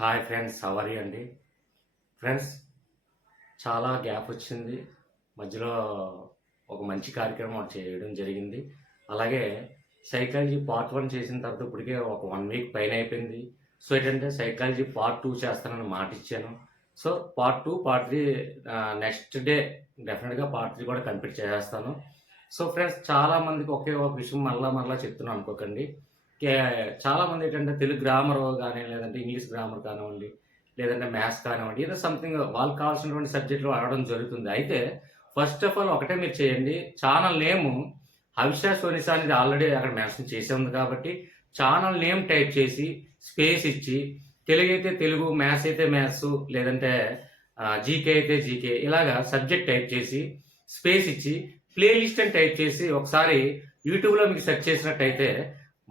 Hi friends, how are you అండి? Friends, చాలా gap వచ్చింది. మధ్యలో ఒక మంచి కార్యక్రమం ఒకటి చేయడం జరిగింది. అలాగే సైకాలజీ పార్ట్ 1 చేసిన తర్వాత ఇప్పటికే ఒక 1 వీక్ పైన అయిపోయింది. సో ఏంటంటే సైకాలజీ పార్ట్ 2 చేస్తానని మాట ఇచ్చాను. So part 2, part 3 next day డెఫినెట్‌గా పార్ట్ 3 కూడా కంప్లీట్ చేసేస్తాను. సో ఫ్రెండ్స్, చాలామందికి ఒకే ఒక విషయం మరలా చెప్తున్నాను అనుకోకండి. కే చాలామంది ఏంటంటే తెలుగు గ్రామర్ గాని, లేదంటే ఇంగ్లీష్ గ్రామర్ కానివ్వండి, లేదంటే మ్యాథ్స్ కానివ్వండి, ఏదో సంథింగ్ వాళ్ళకి కావాల్సినటువంటి సబ్జెక్టులు అడగడం జరుగుతుంది. అయితే ఫస్ట్ ఆఫ్ ఆల్ ఒకటే మీరు చేయండి. ఛానల్ నేము హవిషా సోనిసా అనేది ఆల్రెడీ అక్కడ మెన్షన్ చేసే ఉంది కాబట్టి ఛానల్ నేమ్ టైప్ చేసి స్పేస్ ఇచ్చి, తెలుగు అయితే తెలుగు, మ్యాథ్స్ అయితే మ్యాథ్స్, లేదంటే జీకే అయితే జీకే, ఇలాగా సబ్జెక్ట్ టైప్ చేసి స్పేస్ ఇచ్చి ప్లేలిస్ట్ అని టైప్ చేసి ఒకసారి యూట్యూబ్లో మీకు సెర్చ్ చేసినట్టయితే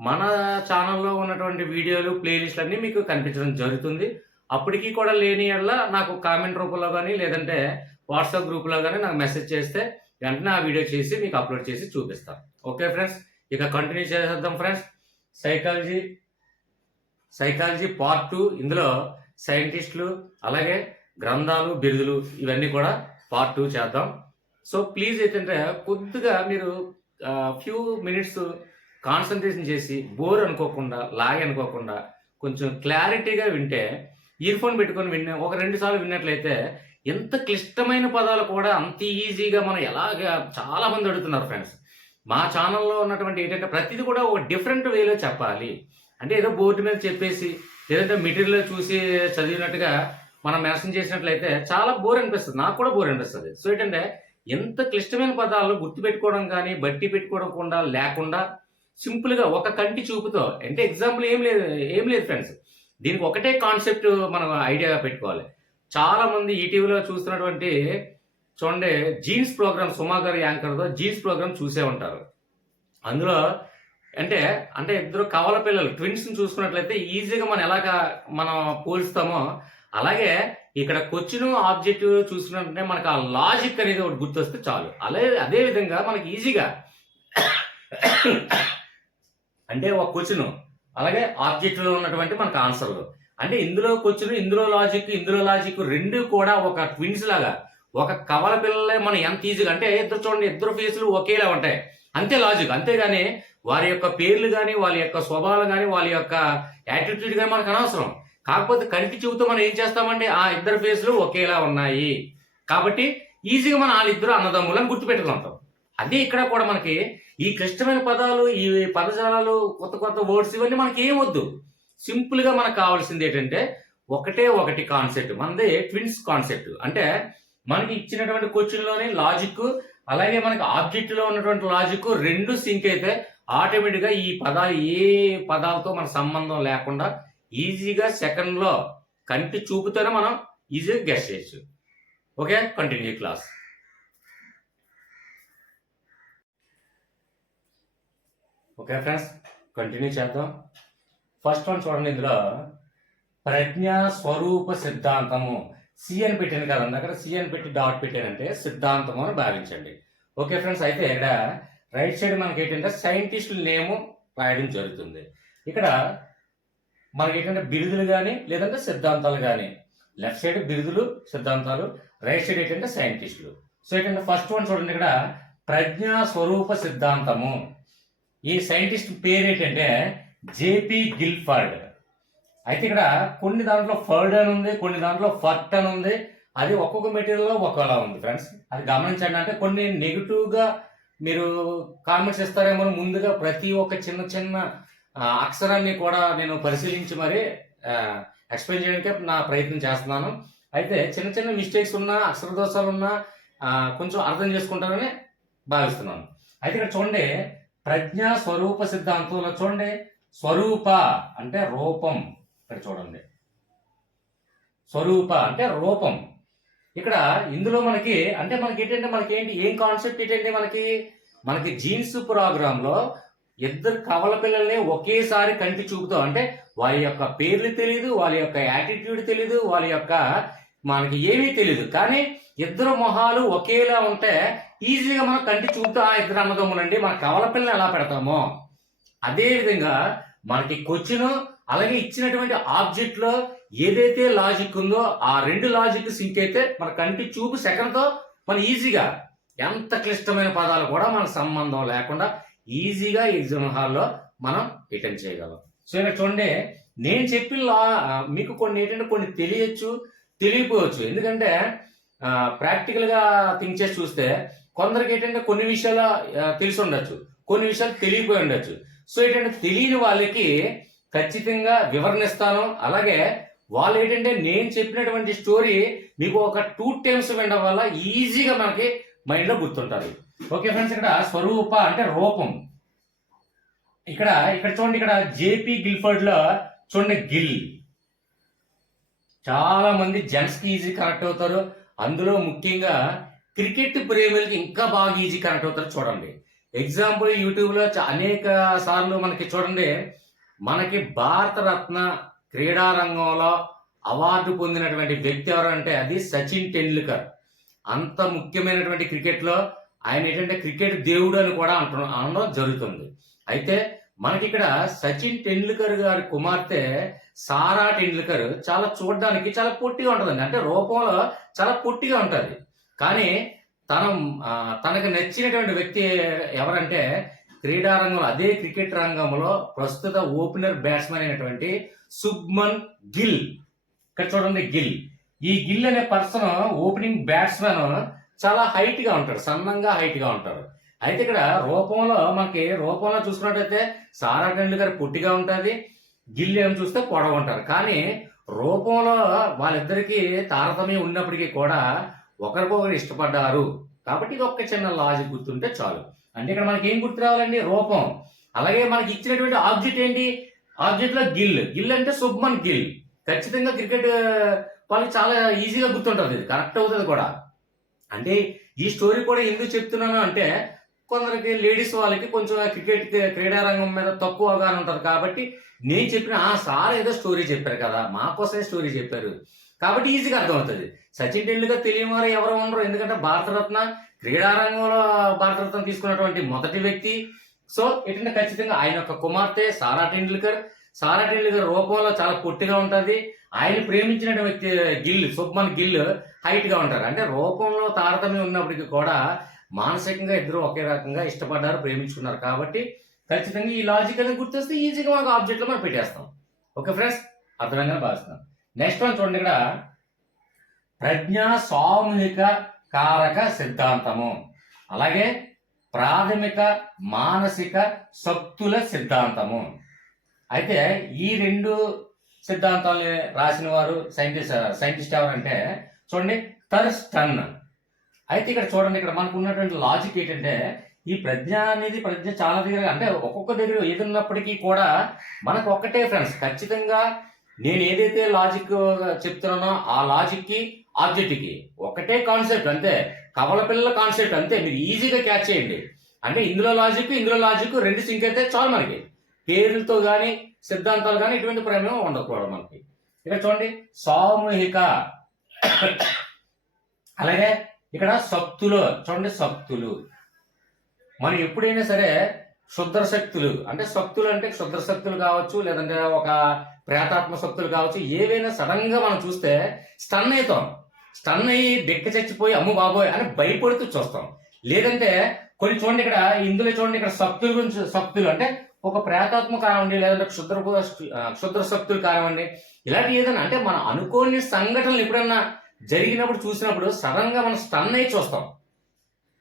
మన ఛానల్లో ఉన్నటువంటి వీడియోలు ప్లేలిస్ట్లు అన్నీ మీకు కనిపించడం జరుగుతుంది. అప్పటికి కూడా లేని యెడల నాకు కామెంట్ రూపంలో కానీ, లేదంటే వాట్సాప్ గ్రూప్లో కానీ నాకు మెసేజ్ చేస్తే వెంటనే ఆ వీడియో చేసి మీకు అప్లోడ్ చేసి చూపిస్తాను. ఓకే ఫ్రెండ్స్, ఇక కంటిన్యూ చేసేద్దాం ఫ్రెండ్స్. Psychology part 2. ఇందులో సైంటిస్టులు, అలాగే గ్రంథాలు, బిరుదులు, ఇవన్నీ కూడా పార్ట్ 2 చేద్దాం. సో ప్లీజ్ ఏంటంటే కొద్దిగా మీరు ఫ్యూ మినిట్స్ కాన్సన్ట్రేషన్ చేసి బోర్ అనుకోకుండా, లాగ్ అనుకోకుండా కొంచెం క్లారిటీగా వింటే, ఇయర్ ఫోన్ పెట్టుకొని ఒక 2 సార్లు విన్నట్లయితే ఎంత క్లిష్టమైన పదాలు కూడా అంత ఈజీగా మనం ఎలాగా చాలా మంది అడుగుతున్నారు ఫ్రెండ్స్. మా ఛానల్లో ఉన్నటువంటి ఏంటంటే ప్రతిదీ కూడా ఒక డిఫరెంట్ వేలో చెప్పాలి. అంటే ఏదో బోర్డు మీద చెప్పేసి, లేదంటే మెటీరియల్ చూసి చదివినట్టుగా మనం మెన్షన్ చేసినట్లయితే చాలా బోర్ అనిపిస్తుంది. నాకు కూడా బోర్ అనిపిస్తుంది. సో ఏంటంటే ఎంత క్లిష్టమైన పదాలు గుర్తుపెట్టుకోవడం కానీ, బట్టి పెట్టుకోవడం లేకుండా సింపుల్గా ఒక కంటి చూపుతో, అంటే ఎగ్జాంపుల్ ఏం లేదు ఫ్రెండ్స్. దీనికి ఒకటే కాన్సెప్ట్ మనం ఐడియాగా పెట్టుకోవాలి. చాలా మంది ఈటీవీలో చూస్తున్నటువంటి చూడండి, జీన్స్ ప్రోగ్రామ్, సుమా గారి యాంకర్తో జీన్స్ ప్రోగ్రామ్ చూసే ఉంటారు. అందులో అంటే అంటే ఇద్దరు కవల పిల్లలు ట్విన్స్ని చూసుకున్నట్లయితే ఈజీగా మనం పోల్స్తామో, అలాగే ఇక్కడ క్వశ్చన్ ఆబ్జెక్టివ్ చూసుకున్నట్టే మనకు ఆ లాజిక్ అనేది ఒకటి గుర్తొస్తే చాలు. అదే విధంగా మనకి ఈజీగా అంటే ఒక క్వశ్చన్, అలాగే ఆబ్జెక్టివ్లో ఉన్నటువంటి మనకు ఆన్సర్లు, అంటే ఇందులో క్వశ్చన్, ఇందులో లాజిక్ రెండు కూడా ఒక ట్విన్స్ లాగా, ఒక కవల పిల్లలే మనం ఎంత ఈజీగా, అంటే ఇద్దరు చూడండి, ఇద్దరు ఫేసులు ఒకేలా ఉంటాయి, అంతే లాజిక్. అంతేగాని వారి యొక్క పేర్లు కానీ, వాళ్ళ యొక్క స్వభావాలు కానీ, వాళ్ళ యొక్క యాటిట్యూడ్ కానీ మనకు అనవసరం. కాకపోతే కంటి చూపుతో మనం ఏం చేస్తామంటే ఆ ఇద్దరు ఫేసులు ఒకేలా ఉన్నాయి కాబట్టి ఈజీగా మనం వాళ్ళిద్దరు అన్నదమ్ములను గుర్తుపెట్టుకుంటాం. అదే ఇక్కడ కూడా మనకి ఈ క్లిష్టమైన పదాలు, ఈ పదజాలాలు, కొత్త వర్డ్స్, ఇవన్నీ మనకి ఏమొద్దు. సింపుల్గా మనకు కావాల్సింది ఏంటంటే ఒకటి కాన్సెప్ట్, మనది ట్విన్స్ కాన్సెప్ట్. అంటే మనకి ఇచ్చినటువంటి క్వశ్చన్లోని లాజిక్, అలాగే మనకి ఆబ్జెక్ట్లో ఉన్నటువంటి లాజిక్ రెండు సింక్ అయితే ఆటోమేటిక్గా ఈ పదాలు ఏ పదాలతో మన సంబంధం లేకుండా ఈజీగా సెకండ్లో కంటి చూపుతోనే మనం ఈజీగా గెస్ చేయొచ్చు. Okay, continue class. Okay friends, continue చేద్దాం. ఫస్ట్ వన్ చూడండి, ఇందులో ప్రజ్ఞా స్వరూప సిద్ధాంతము, సి అని పెట్టాను కదండి, అక్కడ సి అని పెట్టి డాట్ పెట్టానంటే సిద్ధాంతము అని భావించండి. ఓకే ఫ్రెండ్స్, అయితే ఇక్కడ రైట్ సైడ్ మనకి ఏంటంటే సైంటిస్టుల నేము రాయడం జరుగుతుంది. ఇక్కడ మనకి ఏంటంటే బిరుదులు కానీ, లేదంటే సిద్ధాంతాలు కానీ, లెఫ్ట్ సైడ్ బిరుదులు, సిద్ధాంతాలు, రైట్ సైడ్ ఏంటంటే సైంటిస్టులు. సో ఏంటంటే ఫస్ట్ వన్ చూడండి, ఇక్కడ ప్రజ్ఞా స్వరూప సిద్ధాంతము. ఈ సైంటిస్ట్ పేరు ఏంటంటే జేపీ గిల్ఫర్డ్. అయితే ఇక్కడ కొన్ని దాంట్లో ఫర్డ్ అని ఉంది, కొన్ని దాంట్లో ఫర్ట్ అని ఉంది. అది ఒక్కొక్క మెటీరియల్లో ఒక్కోలా ఉంది ఫ్రెండ్స్, అది గమనించండి. అంటే కొన్ని నెగిటివ్గా మీరు కామెంట్స్ ఇస్తారేమో, ముందుగా ప్రతి ఒక్క చిన్న అక్షరాన్ని కూడా నేను పరిశీలించి మరి ఎక్స్ప్లెయిన్ చేయడానికి నా ప్రయత్నం చేస్తున్నాను. అయితే చిన్న మిస్టేక్స్ ఉన్నా, అక్షర దోషాలు ఉన్నా కొంచెం అర్థం చేసుకుంటారని భావిస్తున్నాను. అయితే ఇక్కడ చూడండి, ప్రజ్ఞా స్వరూప సిద్ధాంతంలో చూడండి, స్వరూప అంటే రూపం. ఇక్కడ చూడండి, స్వరూప అంటే రూపం. ఇక్కడ ఇందులో మనకి అంటే ఏంటి ఏం కాన్సెప్ట్ ఏంటంటే మనకి జీన్స్ ప్రోగ్రామ్ లో ఇద్దరు కవల పిల్లల్ని ఒకేసారి కంటి చూపుతాం. అంటే వాళ్ళ యొక్క పేర్లు తెలియదు, వాళ్ళ యొక్క యాటిట్యూడ్ తెలియదు, వాళ్ళ యొక్క మనకి ఏమీ తెలియదు, కానీ ఇద్దరు మొహాలు ఒకేలా ఉంటే ఈజీగా మనం కంటి చూపుతా ఇద్దరు అన్నదమ్ములండి, మన కవల పిల్లని ఎలా పెడతామో అదే విధంగా మనకి క్వశ్చన్, అలాగే ఇచ్చినటువంటి ఆబ్జెక్ట్ లో ఏదైతే లాజిక్ ఉందో ఆ రెండు లాజిక్ సింక్ అయితే మన కంటి చూపు సెకండ్తో మనం ఈజీగా ఎంత క్లిష్టమైన పదాలు కూడా మన సంబంధం లేకుండా ఈజీగా ఎగ్జామ్ హాల్లో మనం అటెండ్ చేయగలం. సో ఇక్కడ చూడండి, నేను చెప్పిన మీకు కొన్ని ఏంటంటే కొన్ని తెలియచ్చు, తెలియకపోవచ్చు. ఎందుకంటే ప్రాక్టికల్ గా థింక్ చేసి చూస్తే కొందరికి ఏంటంటే కొన్ని విషయాలు తెలిసి ఉండొచ్చు, కొన్ని విషయాలు తెలియపోయి ఉండొచ్చు. సో ఏంటంటే తెలియని వాళ్ళకి ఖచ్చితంగా వివరణ ఇస్తాను. అలాగే వాళ్ళు ఏంటంటే నేను చెప్పినటువంటి స్టోరీ మీకు ఒక 2 times వినడం వల్ల ఈజీగా మనకి మైండ్ లో గుర్తుంటారు. ఓకే ఫ్రెండ్స్, ఇక్కడ స్వరూప అంటే రూపం. ఇక్కడ చూడండి, ఇక్కడ జేపీ గిల్ఫర్డ్ లో చూడండి గిల్. చాలా మంది జెంట్స్ కి ఈజీ కనెక్ట్ అవుతారు, అందులో ముఖ్యంగా క్రికెట్ ప్రేమిలకి ఇంకా బాగా ఈజీ కనెక్ట్ అవుతారు. చూడండి ఎగ్జాంపుల్ యూట్యూబ్ లో అనేక సార్లు మనకి చూడండి, మనకి భారతరత్న క్రీడా రంగంలో అవార్డు పొందినటువంటి వ్యక్తి ఎవరంటే అది సచిన్ టెండూల్కర్. అంత ముఖ్యమైనటువంటి క్రికెట్ లో ఆయన ఏంటంటే క్రికెట్ దేవుడు అని కూడా అనడం జరుగుతుంది. అయితే మనకి ఇక్కడ సచిన్ టెండూల్కర్ గారి కుమార్తె సారా టెండూల్కర్ చాలా చూడడానికి చాలా పొట్టిగా ఉంటుందండి. అంటే రూపంలో చాలా పొట్టిగా ఉంటుంది. కానీ తనకు నచ్చినటువంటి వ్యక్తి ఎవరంటే క్రీడా రంగంలో అదే క్రికెట్ రంగంలో ప్రస్తుత ఓపెనర్ బ్యాట్స్మెన్ అయినటువంటి శుభ్మన్ గిల్. ఇక్కడ చూడండి గిల్. ఈ గిల్ అనే పర్సన్ ఓపెనింగ్ బ్యాట్స్మెన్ చాలా హైట్ గా ఉంటాడు, సన్నంగా హైట్ గా ఉంటాడు. అయితే ఇక్కడ రూపంలో చూసుకున్నట్టయితే సారా టెండూల్కర్ పొట్టిగా ఉంటుంది, గిల్ ఏం చూస్తే పొడవు ఉంటారు. కానీ రూపంలో వాళ్ళిద్దరికి తారతమ్యం ఉన్నప్పటికీ కూడా ఒకరికొకరు ఇష్టపడ్డారు. కాబట్టి ఇది ఒక్క చిన్న లాజిక్ గుర్తుంటే చాలు. అంటే ఇక్కడ మనకి ఏం గుర్తు రావాలండి? రూపం. అలాగే మనకి ఇచ్చినటువంటి ఆబ్జెక్ట్ ఏంటి? ఆబ్జెక్ట్ లో గిల్ అంటే శుభ్మన్ గిల్. ఖచ్చితంగా క్రికెట్ వాళ్ళకి చాలా ఈజీగా గుర్తుంటుంది, ఇది కరెక్ట్ అవుతుంది కూడా. అంటే ఈ స్టోరీ కూడా ఎందుకు చెప్తున్నాను అంటే కొందరికి లేడీస్ వాళ్ళకి కొంచెం క్రికెట్ క్రీడా రంగం మీద తక్కువ అవగాహన ఉంటుంది. కాబట్టి నేను చెప్పిన సార్ ఏదో స్టోరీ చెప్పారు కదా, మా కోసమే స్టోరీ చెప్పారు కాబట్టి ఈజీగా అర్థమవుతుంది. సచిన్ టెండూల్కర్ తెలియని వారు ఎవరు ఉండరు, ఎందుకంటే భారతరత్న క్రీడా రంగంలో భారతరత్న తీసుకున్నటువంటి మొదటి వ్యక్తి. సో ఏంటంటే ఖచ్చితంగా ఆయన యొక్క కుమార్తె సారా టెండూల్కర్ రూపంలో చాలా పొట్టిగా ఉంటుంది. ఆయన ప్రేమించిన వ్యక్తి శుభ్మన్ గిల్ హైట్ గా ఉంటారు. అంటే రూపంలో తారతమ్యం ఉన్నప్పటికీ కూడా మానసికంగా ఇద్దరు ఒకే రకంగా ఇష్టపడ్డారు, ప్రేమించుకున్నారు. కాబట్టి ఖచ్చితంగా ఈ లాజిక్ అనేది గుర్తొస్తే ఈజీగా మనకు ఆబ్జెక్ట్ లో మనం పెట్టేస్తాం. ఓకే ఫ్రెండ్స్, అర్థంగా భావిస్తున్నాం. నెక్స్ట్ వన్ చూడండి, ఇక్కడ ప్రజ్ఞా సామూహిక కారక సిద్ధాంతము, అలాగే ప్రాథమిక మానసిక శక్తుల సిద్ధాంతము. అయితే ఈ రెండు సిద్ధాంతాలని రాసిన వారు సైంటిస్ట్ ఎవరంటే చూడండి థర్స్టన్. అయితే ఇక్కడ చూడండి, ఇక్కడ మనకు ఉన్నటువంటి లాజిక్ ఏంటంటే ఈ ప్రజ్ఞ చాలా దగ్గర, అంటే ఒక్కొక్క దగ్గర ఏదున్నప్పటికీ కూడా మనకు ఒక్కటే ఫ్రెండ్స్. ఖచ్చితంగా నేను ఏదైతే లాజిక్ చెప్తున్నానో ఆ లాజిక్ కి ఆబ్జెక్ట్ కి ఒకటే కాన్సెప్ట్, అంతే. కవల పిల్లల కాన్సెప్ట్ అంతే. మీరు ఈజీగా క్యాచ్ చేయండి. అంటే ఇందులో లాజిక్ రెండు సింక్ అయితే చాలు. మనకి పేర్లతో కానీ సిద్ధాంతాలు కానీ ఇటువంటి ప్రమేయం ఉండకూడదు మనకి. ఇక్కడ చూడండి సామూహిక, అలాగే ఇక్కడ శక్తులు. చూడండి శక్తులు, మనం ఎప్పుడైనా సరే క్షుద్ర శక్తులు అంటే క్షుద్ర శక్తులు కావచ్చు, లేదంటే ఒక ప్రేతాత్మ శక్తులు కావచ్చు, ఏవైనా సడన్ గా మనం చూస్తే స్టన్ అయ్యి బెక్క చచ్చిపోయి అమ్ము బాబోయ్ అని భయపడుతూ చూస్తాం. లేదంటే కొన్ని చూడండి, ఇందులో చూడండి, ఇక్కడ శక్తులు అంటే ఒక ప్రేతాత్మ కానివ్వండి, లేదంటే క్షుద్ర శక్తులు కానివ్వండి, ఇలాంటి ఏదైనా అంటే మనం అనుకోని సంఘటనలు ఎప్పుడన్నా జరిగినప్పుడు చూసినప్పుడు సడన్ గా మనం స్టన్ అయ్యి చూస్తాం.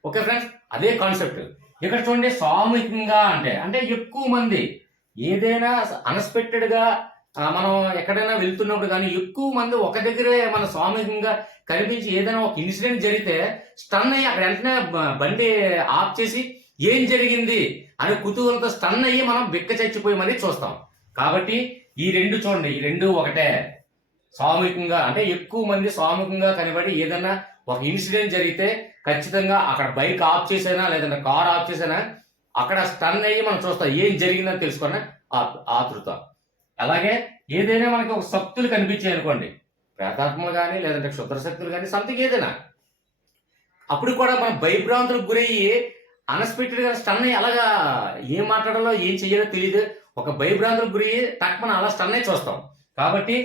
ఓకే ఫ్రెండ్స్, అదే కాన్సెప్ట్. ఇక్కడ చూడండి సామూహికంగా అంటే ఎక్కువ మంది ఏదైనా అన్ఎక్స్పెక్టెడ్ గా మనం ఎక్కడైనా వెళ్తున్నప్పుడు కానీ ఎక్కువ మంది ఒక దగ్గరే మన సామూహికంగా కనిపించి ఏదైనా ఒక ఇన్సిడెంట్ జరిగితే స్టన్ అయ్యి అక్కడ వెంటనే బండి ఆఫ్ చేసి ఏం జరిగింది అని కుతూహలంతో స్టన్ అయ్యి మనం బిక్క చచ్చిపోయి మరీ చూస్తాం. కాబట్టి ఈ రెండు చూడండి, ఈ రెండు ఒకటే. సామూహికంగా అంటే ఎక్కువ మంది సామూహికంగా కనబడి ఏదైనా ఒక ఇన్సిడెంట్ జరిగితే ఖచ్చితంగా అక్కడ బైక్ ఆఫ్ చేసైనా లేదంటే కార్ ఆఫ్ చేసైనా అక్కడ స్టన్ అయ్యి మనం చూస్తాం ఏం జరిగిందని తెలుసుకున్న ఆతృత. అలాగే ఏదైనా మనకి ఒక శక్తులు కనిపించాయి అనుకోండి, ప్రేతాత్మలు కానీ లేదంటే క్షుద్ర శక్తులు కానీ సంథింగ్ ఏదైనా, అప్పుడు కూడా మనం భయభ్రాంతులకు గురయ్యి అన్ఎక్స్పెక్టెడ్ గా స్టన్ అయ్యి అలాగా ఏం మాట్లాడాలో ఏం చెయ్యాలో తెలియదు, ఒక భయభ్రాంతులకు గురి టక్మన అలా స్టన్ అయ్యి చూస్తాం. కాబట్టి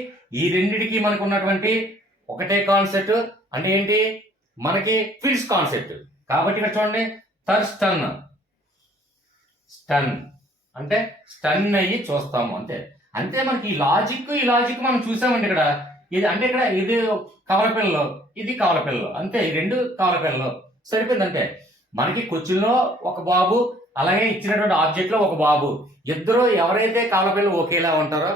ఈ రెండిటికి మనకు ఉన్నటువంటి ఒకటే కాన్సెప్ట్, అంటే ఏంటి, మనకి ఫిల్స్ కాన్సెప్ట్. కాబట్టి ఇక్కడ చూడండి, స్టన్ స్టన్ అంటే స్టన్ అయ్యి చూస్తాము అంతే. అంతే మనకి ఈ లాజిక్ మనం చూసామండి. ఇక్కడ ఇది అంటే ఇక్కడ ఇది కవలపిల్లలో, ఇది కవలపిల్లలో, అంతే. ఈ రెండు కవలపిల్లలో సరిపోయింది అంతే. మనకి క్వశ్చన్లో ఒక బాబు, అలాగే ఇచ్చినటువంటి ఆబ్జెక్ట్ లో ఒక బాబు, ఇద్దరు ఎవరైతే కవలపిల్లలు ఒకేలా ఉంటారో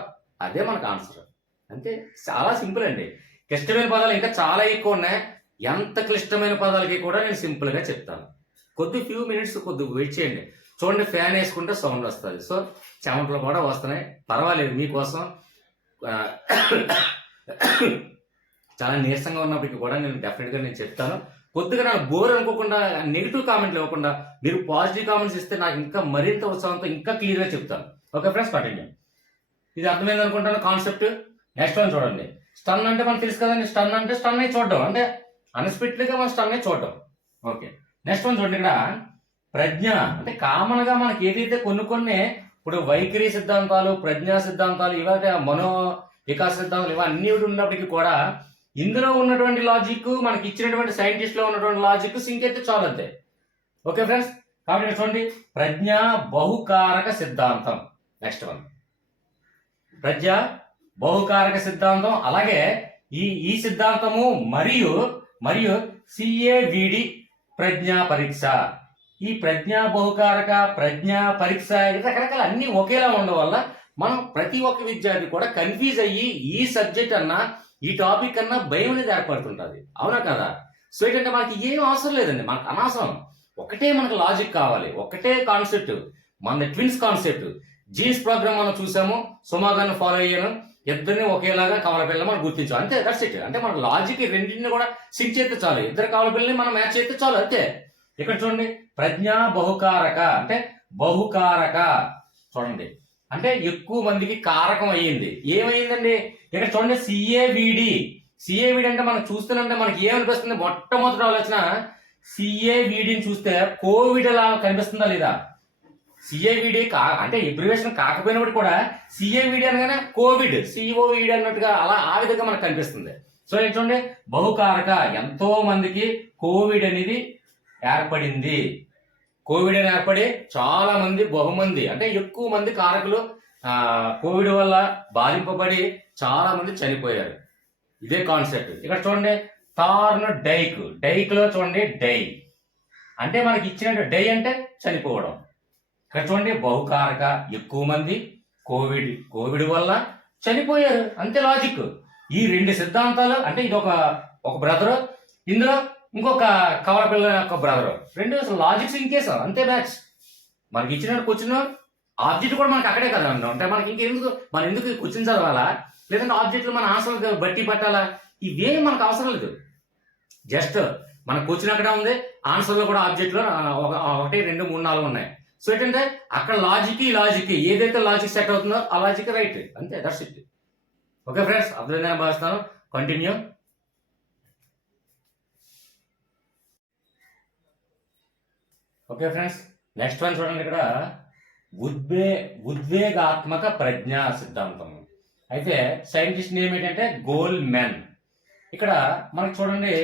అదే మనకు ఆన్సర్. అంతే, చాలా సింపుల్ అండి. క్లిష్టమైన పదాలు ఇంకా చాలా ఎక్కువ ఉన్నాయి. ఎంత క్లిష్టమైన పదాలకి కూడా నేను సింపుల్ గా చెప్తాను. ఫ్యూ మినిట్స్ వెయిట్ చేయండి. చూడండి, ఫ్యాన్ వేసుకుంటే సౌండ్ వస్తుంది. సో చెమటలు కూడా వస్తున్నాయి, పర్వాలేదు మీకోసం. చాలా నీరసంగా ఉన్నప్పటికీ కూడా నేను డెఫినెట్గా నేను చెప్తాను. కొద్దిగా నాకు బోర్ అనుకోకుండా, నెగిటివ్ కామెంట్లు ఇవ్వకుండా మీరు పాజిటివ్ కామెంట్స్ ఇస్తే నాకు ఇంకా మరింత ఉత్సాహంతో ఇంకా క్లియర్గా చెప్తాను. Okay friends, continue. ఇది అర్థమైంది అనుకుంటాను కాన్సెప్ట్. నెక్స్ట్ వన్ చూడండి. స్టన్ అంటే మనకు తెలుసు కదండి. స్టన్ అంటే స్టన్ అయి చూడడం, అంటే అన్ఎక్స్పెక్టెడ్గా మనం స్టన్ అయి చూడడం. ఓకే, నెక్స్ట్ వన్ చూడండి. ఇక్కడ ప్రజ్ఞ అంటే కామన్ గా మనకి ఏదైతే కొన్ని ఇప్పుడు వైఖరి సిద్ధాంతాలు, ప్రజ్ఞా సిద్ధాంతాలు, ఇవైతే మనో వికాస సిద్ధాంతాలు, ఇవన్నీ ఉన్నప్పటికీ కూడా ఇందులో ఉన్నటువంటి లాజిక్, మనకి ఇచ్చినటువంటి సైంటిస్ట్ లో ఉన్నటువంటి లాజిక్ సింక్ అయితే చాలు అంతే. ఓకే ఫ్రెండ్స్, కాబట్టి చూడండి, ప్రజ్ఞా బహుకారక సిద్ధాంతం. నెక్స్ట్ వన్ ప్రజ్ఞా బహుకారక సిద్ధాంతం, అలాగే ఈ సిద్ధాంతము మరియు CAVD ప్రజ్ఞా పరీక్ష. ఈ ప్రజ్ఞా బహుకారక, ప్రజ్ఞా పరీక్ష, రకరకాల అన్ని ఒకేలా ఉండడం వల్ల మనం ప్రతి ఒక్క విద్యార్థి కూడా కన్ఫ్యూజ్ అయ్యి ఈ సబ్జెక్ట్ అన్నా, ఈ టాపిక్ అన్నా భయం అనేది ఏర్పడుతుంటది. అవునా కదా? సో ఏంటంటే మనకి ఏం అవసరం లేదండి, మనకు అనవసరం. ఒకటే మనకు లాజిక్ కావాలి, ఒకటే కాన్సెప్ట్, మన ట్విన్స్ కాన్సెప్ట్. జీన్స్ ప్రోగ్రామ్ మనం చూసాము, సుమాగాన్ని ఫాలో అయ్యాను, ఇద్దరిని ఒకేలాగా కవలపిల్లని మనం గుర్తించాం అంతే. That's it. అంటే మన లాజిక్ రెండింటిని కూడా సింక్ చేస్తే చాలు, ఇద్దరు కవలపిల్లని మనం మ్యాచ్ చేస్తే చాలు అంతే. ఇక్కడ చూడండి, ప్రజ్ఞా బహుకారక అంటే బహుకారక చూడండి, అంటే ఎక్కువ మందికి కారకం అయ్యింది. ఏమైందండి ఇక్కడ చూడండి, CAVD అంటే మనం చూస్తున్నంటే మనకి ఏమనిపిస్తుంది, మొట్టమొదటి ఆలోచన CAVDని చూస్తే కోవిడ్ అలా కనిపిస్తుందా లేదా? CAVD అంటే ఎబ్రివేషన్ కాకపోయినప్పుడు కూడా CAVD అనగానే కోవిడ్, COVID అన్నట్టుగా అలా ఆ విధంగా మనకు కనిపిస్తుంది. సో చూడండి, బహుకారక, ఎంతో మందికి కోవిడ్ అనేది ఏర్పడింది. కోవిడ్ అని ఏర్పడి చాలా మంది, బహుమంది అంటే ఎక్కువ మంది కారకులు కోవిడ్ వల్ల బాధింపబడి చాలా మంది చనిపోయారు. ఇదే కాన్సెప్ట్. ఇక్కడ చూడండి, డైక్ లో చూడండి, డై అంటే మనకి ఇచ్చిన డై అంటే చనిపోవడం. ఇక్కడ చూడండి, బహుకారక, ఎక్కువ మంది కోవిడ్ వల్ల చనిపోయారు, అంతే లాజిక్. ఈ రెండు సిద్ధాంతాలు అంటే ఇది ఒక బ్రదరు, ఇందులో ఇంకొక కవలపిల్ల యొక్క బ్రదరు, రెండు లాజిక్స్ ఇంకేసాం అంతే. మ్యాచ్ మనకి ఇచ్చిన క్వశ్చన్ ఆబ్జెక్ట్ కూడా మనకి అక్కడే కదా అంటే మనకి ఇంకెందుకు, మనం ఎందుకు క్వశ్చన్ చదవాలా, లేదంటే ఆబ్జెక్టులు మన ఆన్సర్లకు బట్టి పట్టాలా, ఇవేం మనకు అవసరం లేదు. జస్ట్ మన క్వశ్చన్ అక్కడ ఉంది, ఆన్సర్లో కూడా ఆబ్జెక్ట్లో 1, 2, 3, 4 ఉన్నాయి. సో ఏంటంటే అక్కడ లాజిక్ ఏదైతే లాజిక్ సెట్ అవుతుందో ఆ లాజిక్ రైట్ అంతే. That's it. ఓకే ఫ్రెండ్స్, అర్థమైందని భావిస్తాను. Continue. Okay friends, next one చూడండి. ఇక్కడ ఉద్వేగాత్మక ప్రజ్ఞా సిద్ధాంతం. అయితే సైంటిస్ట్ నేమ్ ఏంటంటే గోల్మెన్. ఇక్కడ మనకి చూడండి,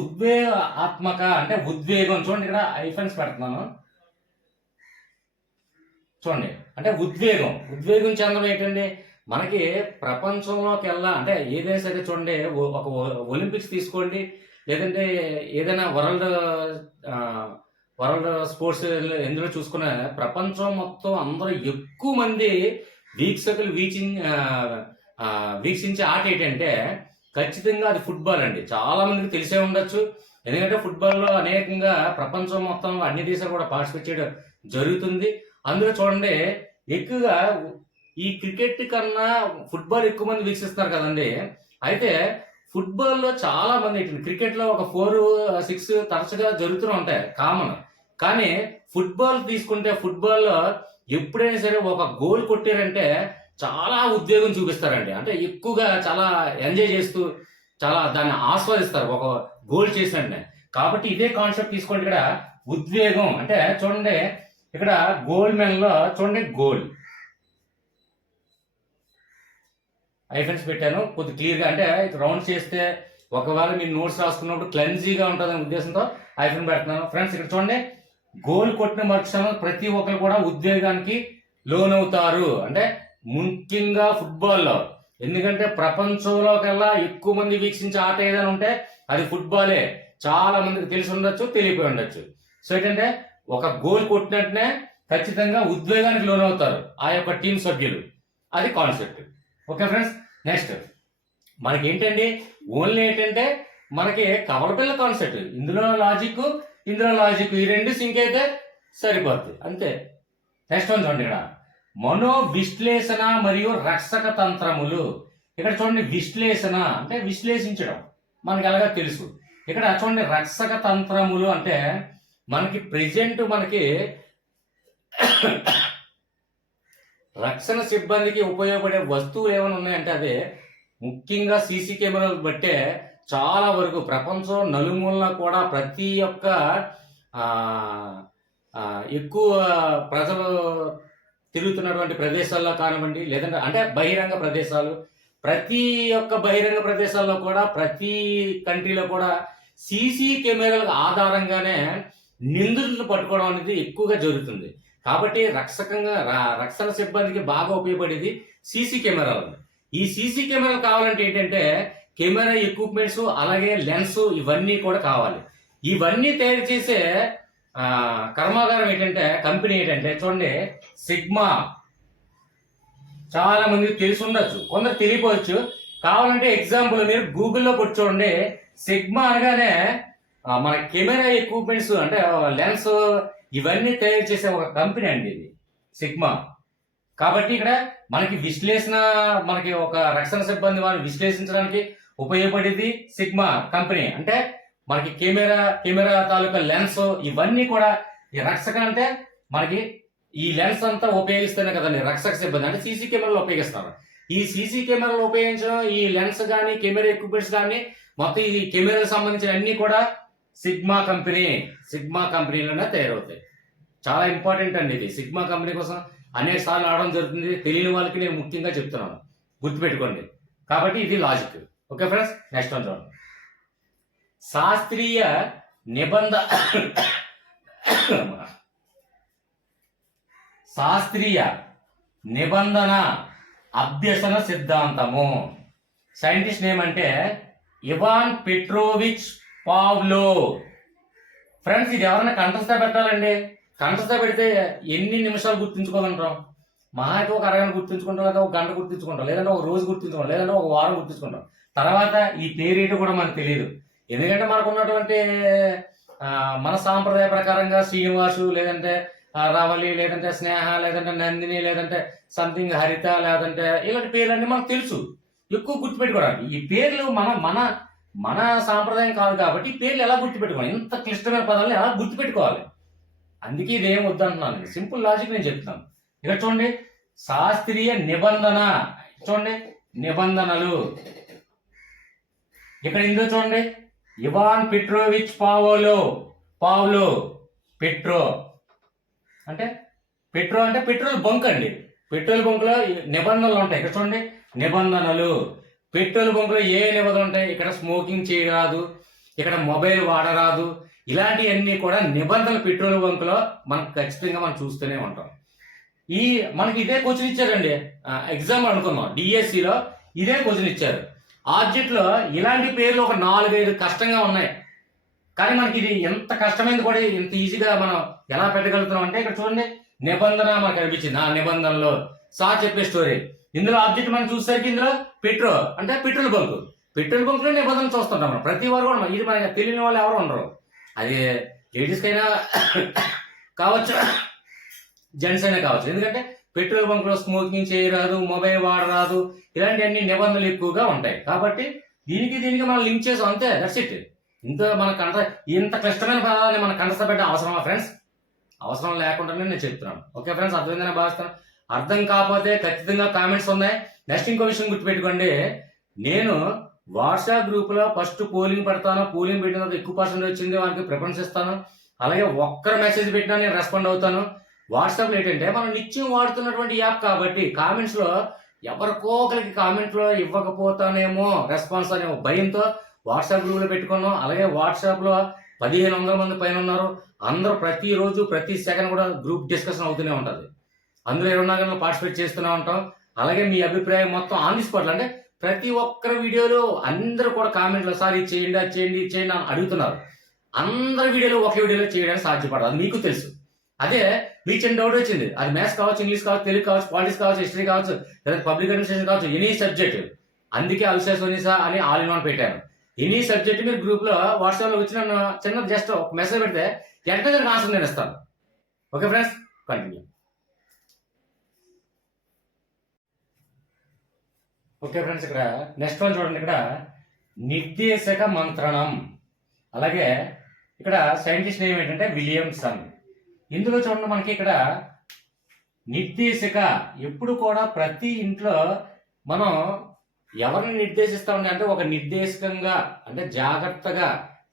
ఉద్వేగాత్మక అంటే ఉద్వేగం. చూడండి, ఇక్కడ ఐఫన్స్ పెడుతున్నాను చూడండి, అంటే ఉద్వేగం చెందడం ఏంటండి, మనకి ప్రపంచంలోకి వెళ్ళా అంటే ఏదైనా సరే చూడండి, ఒక ఒలింపిక్స్ తీసుకోండి, లేదంటే ఏదైనా వరల్డ్ స్పోర్ట్స్ ఎందులో చూసుకున్న ప్రపంచం మొత్తం అందరూ ఎక్కువ మంది వీక్షించే ఆట ఏంటంటే ఖచ్చితంగా అది ఫుట్బాల్ అండి. చాలా మందికి తెలిసే ఉండొచ్చు, ఎందుకంటే ఫుట్బాల్లో అనేకంగా ప్రపంచం మొత్తం అన్ని దేశాలు కూడా పార్టిసిపేట్ చేయడం జరుగుతుంది. అందులో చూడండి, ఎక్కువగా ఈ క్రికెట్ కన్నా ఫుట్బాల్ ఎక్కువ మంది వీక్షిస్తున్నారు కదండి. అయితే ఫుట్బాల్లో చాలా మంది, క్రికెట్లో ఒక 4, 6 తరచుగా జరుగుతూ ఉంటాయి కామన్. కానీ ఫుట్బాల్ తీసుకుంటే ఫుట్బాల్లో ఎప్పుడైనా సరే ఒక గోల్ కొట్టారంటే చాలా ఉద్వేగం చూపిస్తారండి. అంటే ఎక్కువగా చాలా ఎంజాయ్ చేస్తూ చాలా దాన్ని ఆస్వాదిస్తారు ఒక గోల్ చేసినట్టే. కాబట్టి ఇదే కాన్సెప్ట్ తీసుకోండి. ఇక్కడ ఉద్వేగం అంటే చూడండి ఇక్కడ గోల్డ్ మెన్ లో చూడండి గోల్డ్ ఐఫన్స్ పెట్టాను కొద్ది క్లియర్గా అంటే రౌండ్ చేస్తే ఒకవేళ మీరు నోట్స్ రాసుకున్నప్పుడు క్లెన్జీగా ఉంటుందనే ఉద్దేశంతో ఐఫన్ పెడుతున్నాను. ఫ్రెండ్స్ ఇక్కడ చూడండి గోల్ కొట్టిన మరుక్షణం ప్రతి ఒక్కరు కూడా ఉద్వేగానికి లోనవుతారు. అంటే ముఖ్యంగా ఫుట్బాల్లో, ఎందుకంటే ప్రపంచంలో కల్లా ఎక్కువ మంది వీక్షించే ఆట ఏదైనా ఉంటే అది ఫుట్బాలే. చాలా మందికి తెలిసి ఉండొచ్చు, తెలియపోయి ఉండొచ్చు. సో ఏంటంటే ఒక గోల్ కొట్టినట్టునే ఖచ్చితంగా ఉద్వేగానికి లోనవుతారు ఆ యొక్క టీం సభ్యులు. అది కాన్సెప్ట్. ఓకే ఫ్రెండ్స్, నెక్స్ట్ మనకి ఏంటండి ఓన్లీ ఏంటంటే మనకి కవలపిల్ల కాన్సెప్ట్, ఇందులో లాజిక్ ఇందులో లాజిక్ ఈ రెండు సింక్ అయితే సరిపోద్ది అంతే. నెక్స్ట్ వన్ చూడండి ఇక్కడ మనో విశ్లేషణ మరియు రక్షక తంత్రములు. ఇక్కడ చూడండి విశ్లేషణ అంటే విశ్లేషించడం మనకి ఎలాగా తెలుసు. ఇక్కడ చూడండి రక్షక తంత్రములు అంటే మనకి ప్రెజెంట్ మనకి రక్షణ సిబ్బందికి ఉపయోగపడే వస్తువులు ఏమైనా ఉన్నాయంటే అదే ముఖ్యంగా సీసీ కెమెరాలు బట్టే చాలా వరకు ప్రపంచం నలుమూలన కూడా ప్రతి ఒక్క ఎక్కువ ప్రజలు తిరుగుతున్నటువంటి ప్రదేశాల్లో కానివ్వండి, లేదంటే అంటే బహిరంగ ప్రదేశాలు, ప్రతి ఒక్క బహిరంగ ప్రదేశాల్లో కూడా ప్రతి కంట్రీలో కూడా సీసీ కెమెరాల ఆధారంగానే నిందితులను పట్టుకోవడం అనేది ఎక్కువగా జరుగుతుంది. కాబట్టి రక్షణ సిబ్బందికి బాగా ఉపయోగపడేది సీసీ కెమెరాలు. ఈ సీసీ కెమెరాలు కావాలంటే ఏంటంటే కెమెరా ఎక్విప్మెంట్స్ అలాగే లెన్స్ ఇవన్నీ కూడా కావాలి. ఇవన్నీ తయారు చేసే కర్మాగారం ఏంటంటే కంపెనీ ఏంటంటే చూడండి సిగ్మా. చాలా మందికి తెలిసి ఉండొచ్చు, కొందరు తెలియపోవచ్చు. కావాలంటే ఎగ్జాంపుల్ మీరు గూగుల్లో కొట్టి చూడండి. సిగ్మా అనగానే మన కెమెరా ఎక్విప్మెంట్స్ అంటే లెన్స్ ఇవన్నీ తయారు చేసే ఒక కంపెనీ అండి ఇది సిగ్మా. కాబట్టి ఇక్కడ మనకి విశ్లేషణ, మనకి ఒక రక్షణ సిబ్బంది వారిని విశ్లేషించడానికి ఉపయోగపడేది సిగ్మా కంపెనీ. అంటే మనకి కెమెరా తాలూకా లెన్స్ ఇవన్నీ కూడా ఈ రక్షక అంటే మనకి ఈ లెన్స్ అంతా ఉపయోగిస్తేనే కదండి రక్షక సిబ్బంది అంటే సీసీ కెమెరాలు ఉపయోగిస్తారు. ఈ సీసీ కెమెరాలు ఉపయోగించడం, ఈ లెన్స్ కానీ కెమెరా ఎక్విప్మెంట్స్ కానీ మొత్తం ఈ కెమెరాలకు సంబంధించిన అన్ని కూడా సిగ్మా కంపెనీలోనే తయారవుతాయి. చాలా ఇంపార్టెంట్ అండి ఇది. సిగ్మా కంపెనీ కోసం అనేక సార్లు ఆడడం జరుగుతుంది. తెలియని వాళ్ళకి నేను ముఖ్యంగా చెప్తున్నాను, గుర్తుపెట్టుకోండి. కాబట్టి ఇది logic. Okay friends, next one చూడండి. శాస్త్రీయ నిబంధన అభ్యసన సిద్ధాంతము. సైంటిస్ట్ నేమ్ అంటే ఇవాన్ పెట్రోవిచ్ పావ్లో. ఫ్రెండ్స్ ఇది ఎవరైనా కంఠస్థ పెట్టాలండి. కంఠస్థ పెడితే ఎన్ని నిమిషాలు గుర్తుంచుకోగలుగుతాం? మహా అయితే ఒక అరగంట గుర్తుంచుకుంటాం, లేదా ఒక గంట గుర్తుంచుకుంటాం, లేదంటే ఒక రోజు గుర్తుంచుకుంటాం, లేదంటే ఒక వారం గుర్తుంచుకుంటాం. తర్వాత ఈ పేరేంటో కూడా మనకు తెలియదు. ఎందుకంటే మనకు ఉన్నటువంటి మన సాంప్రదాయ ప్రకారంగా శ్రీనివాసు, లేదంటే రవలి, లేదంటే స్నేహ, లేదంటే నందిని, లేదంటే సంథింగ్ హరిత, లేదంటే ఇలాంటి పేర్లన్నీ మనకు తెలుసు. ఎక్కువ గుర్తుపెట్టుకోవడానికి ఈ పేర్లు మన సాంప్రదాయం కాదు. కాబట్టి ఈ పేర్లు ఎలా గుర్తుపెట్టుకోవాలి? ఇంత క్లిష్టమైన పదాలను ఎలా గుర్తుపెట్టుకోవాలి? అందుకే ఇదేం వద్దంటున్నాను. సింపుల్ లాజిక్ నేను చెప్తాను. ఇక్కడ చూడండి శాస్త్రీయ నిబంధన, చూడండి నిబంధనలు. ఇక్కడ ఇందులో చూడండి ఇవాన్ పెట్రోవిచ్ పావ్లో. పెట్రో అంటే పెట్రోల్ బంక్ అండి. పెట్రోల్ బంక్ లో నిబంధనలు ఉంటాయి. ఇక్కడ చూడండి నిబంధనలు. పెట్రోల్ బంక్ లో ఏ నిబంధనలు ఉంటాయి? ఇక్కడ స్మోకింగ్ చేయరాదు, ఇక్కడ మొబైల్ వాడరాదు, ఇలాంటివన్నీ కూడా నిబంధనలు పెట్రోల్ బంక్ లో మనకు ఖచ్చితంగా మనం చూస్తూనే ఉంటాం. మనకి ఇదే క్వశ్చన్ ఇచ్చారండి, ఎగ్జామ్ అనుకున్నాం డిఎస్సిలో ఇదే క్వశ్చన్ ఇచ్చారు. ఆబ్జెక్ట్ లో ఇలాంటి పేర్లు ఒక 4-5 కష్టంగా ఉన్నాయి. కానీ మనకి ఇది ఎంత కష్టమైంది కూడా ఇంత ఈజీగా మనం ఎలా పెట్టగలుగుతున్నాం అంటే ఇక్కడ చూడండి నిబంధన మనకు అనిపించింది. ఆ నిబంధనలో సార్ చెప్పే స్టోరీ. ఇందులో ఆబ్జెక్ట్ మనం చూసేసరికి ఇందులో అంటే పెట్రోల్ బంక్ లో నిబంధనలు చూస్తుంటాం మనం ప్రతి వారు కూడా. ఇది మనకి తెలియని వాళ్ళు ఎవరు ఉండరు. అది లేడీస్ కైనా కావచ్చు, జెంట్స్ అయినా కావచ్చు. ఎందుకంటే పెట్రోల్ బంక్ లో స్మోకింగ్ చేయరాదు, మొబైల్ వాడరాదు, ఇలాంటి నిబంధనలు ఎక్కువగా ఉంటాయి. కాబట్టి దీనికి మనం లింక్ చేసాం అంతే, దట్స్ ఇట్. ఇంత క్లిష్టమైన పదాలని మన కంఠస్థ పెట్టే అవసరమా ఫ్రెండ్స్? అవసరం లేకుండానే నేను చెప్తున్నాను. ఓకే ఫ్రెండ్స్, అర్థమైందని భావిస్తాను. అర్థం కాకపోతే ఖచ్చితంగా కామెంట్స్ ఉన్నాయి. నెక్స్ట్ ఇంకో విషయం గుర్తుపెట్టుకోండి, నేను వాట్సాప్ గ్రూప్ లో ఫస్ట్ పోలింగ్ పెడతాను. పోలింగ్ పెట్టిన తర్వాత ఎక్కువ పర్సెంట్ వచ్చింది వాళ్ళకి ప్రిఫరెన్స్ ఇస్తాను. అలాగే ఒక్కరు మెసేజ్ పెట్టినా నేను రెస్పాండ్ అవుతాను. వాట్సాప్లో ఏంటంటే మనం నిత్యం వాడుతున్నటువంటి యాప్ కాబట్టి కామెంట్స్లో ఎవరికో ఒకరికి కామెంట్లో ఇవ్వకపోతానేమో రెస్పాన్స్ అనే భయంతో వాట్సాప్ గ్రూప్లో పెట్టుకున్నాం. అలాగే వాట్సాప్లో 1500 మంది పైన ఉన్నారు. అందరూ ప్రతిరోజు ప్రతి సెకండ్ కూడా గ్రూప్ డిస్కషన్ అవుతూనే ఉంటుంది. అందులో 24 గంటలు పార్టిసిపేట్ చేస్తూనే ఉంటాం. అలాగే మీ అభిప్రాయం మొత్తం ఆన్ ది స్పాట్లో అంటే ప్రతి ఒక్కరి వీడియోలో అందరూ కూడా కామెంట్లో సార్ ఇది చేయండి అది చేయండి ఇది చేయండి అని అడుగుతున్నారు. అందరి వీడియోలో ఒకే వీడియోలో చేయడానికి సాధ్యపడదు, అది మీకు తెలుసు. అదే మీకు చిన్న డౌట్ వచ్చింది, అది మ్యాథ్స్ కావచ్చు, ఇంగ్లీష్ కావచ్చు, తెలుగు కావచ్చు, పాలిటిక్స్ కావచ్చు, హిస్టరీ కావచ్చు, లేదా పబ్లిక్ అడ్మినిస్ట్రేషన్ కావచ్చు, ఎనీ సబ్జెక్ట్. అందుకే అవిశ్వాస అని ఆల్ ఇన్ వన్ పెట్టాను. ఎనీ సబ్జెక్ట్ మీరు గ్రూప్లో వాట్సాప్లో వచ్చి నన్ను చిన్న జస్ట్ ఒక మెసేజ్ పెడితే వెంటనే దానికి ఆన్సర్ నేను ఇస్తాను. Okay friends, continue. Okay friends, ఇక్కడ నెక్స్ట్ వన్ చూడండి. ఇక్కడ నిర్దేశక మంత్రణం. అలాగే ఇక్కడ సైంటిస్ట్ నేమ్ ఏంటంటే విలియమ్సన్. ఇందులో చూడండి మనకి ఇక్కడ నిర్దేశక ఎప్పుడు కూడా ప్రతి ఇంట్లో మనం ఎవరిని నిర్దేశిస్తామంటే అంటే ఒక నిర్దేశకంగా అంటే జాగ్రత్తగా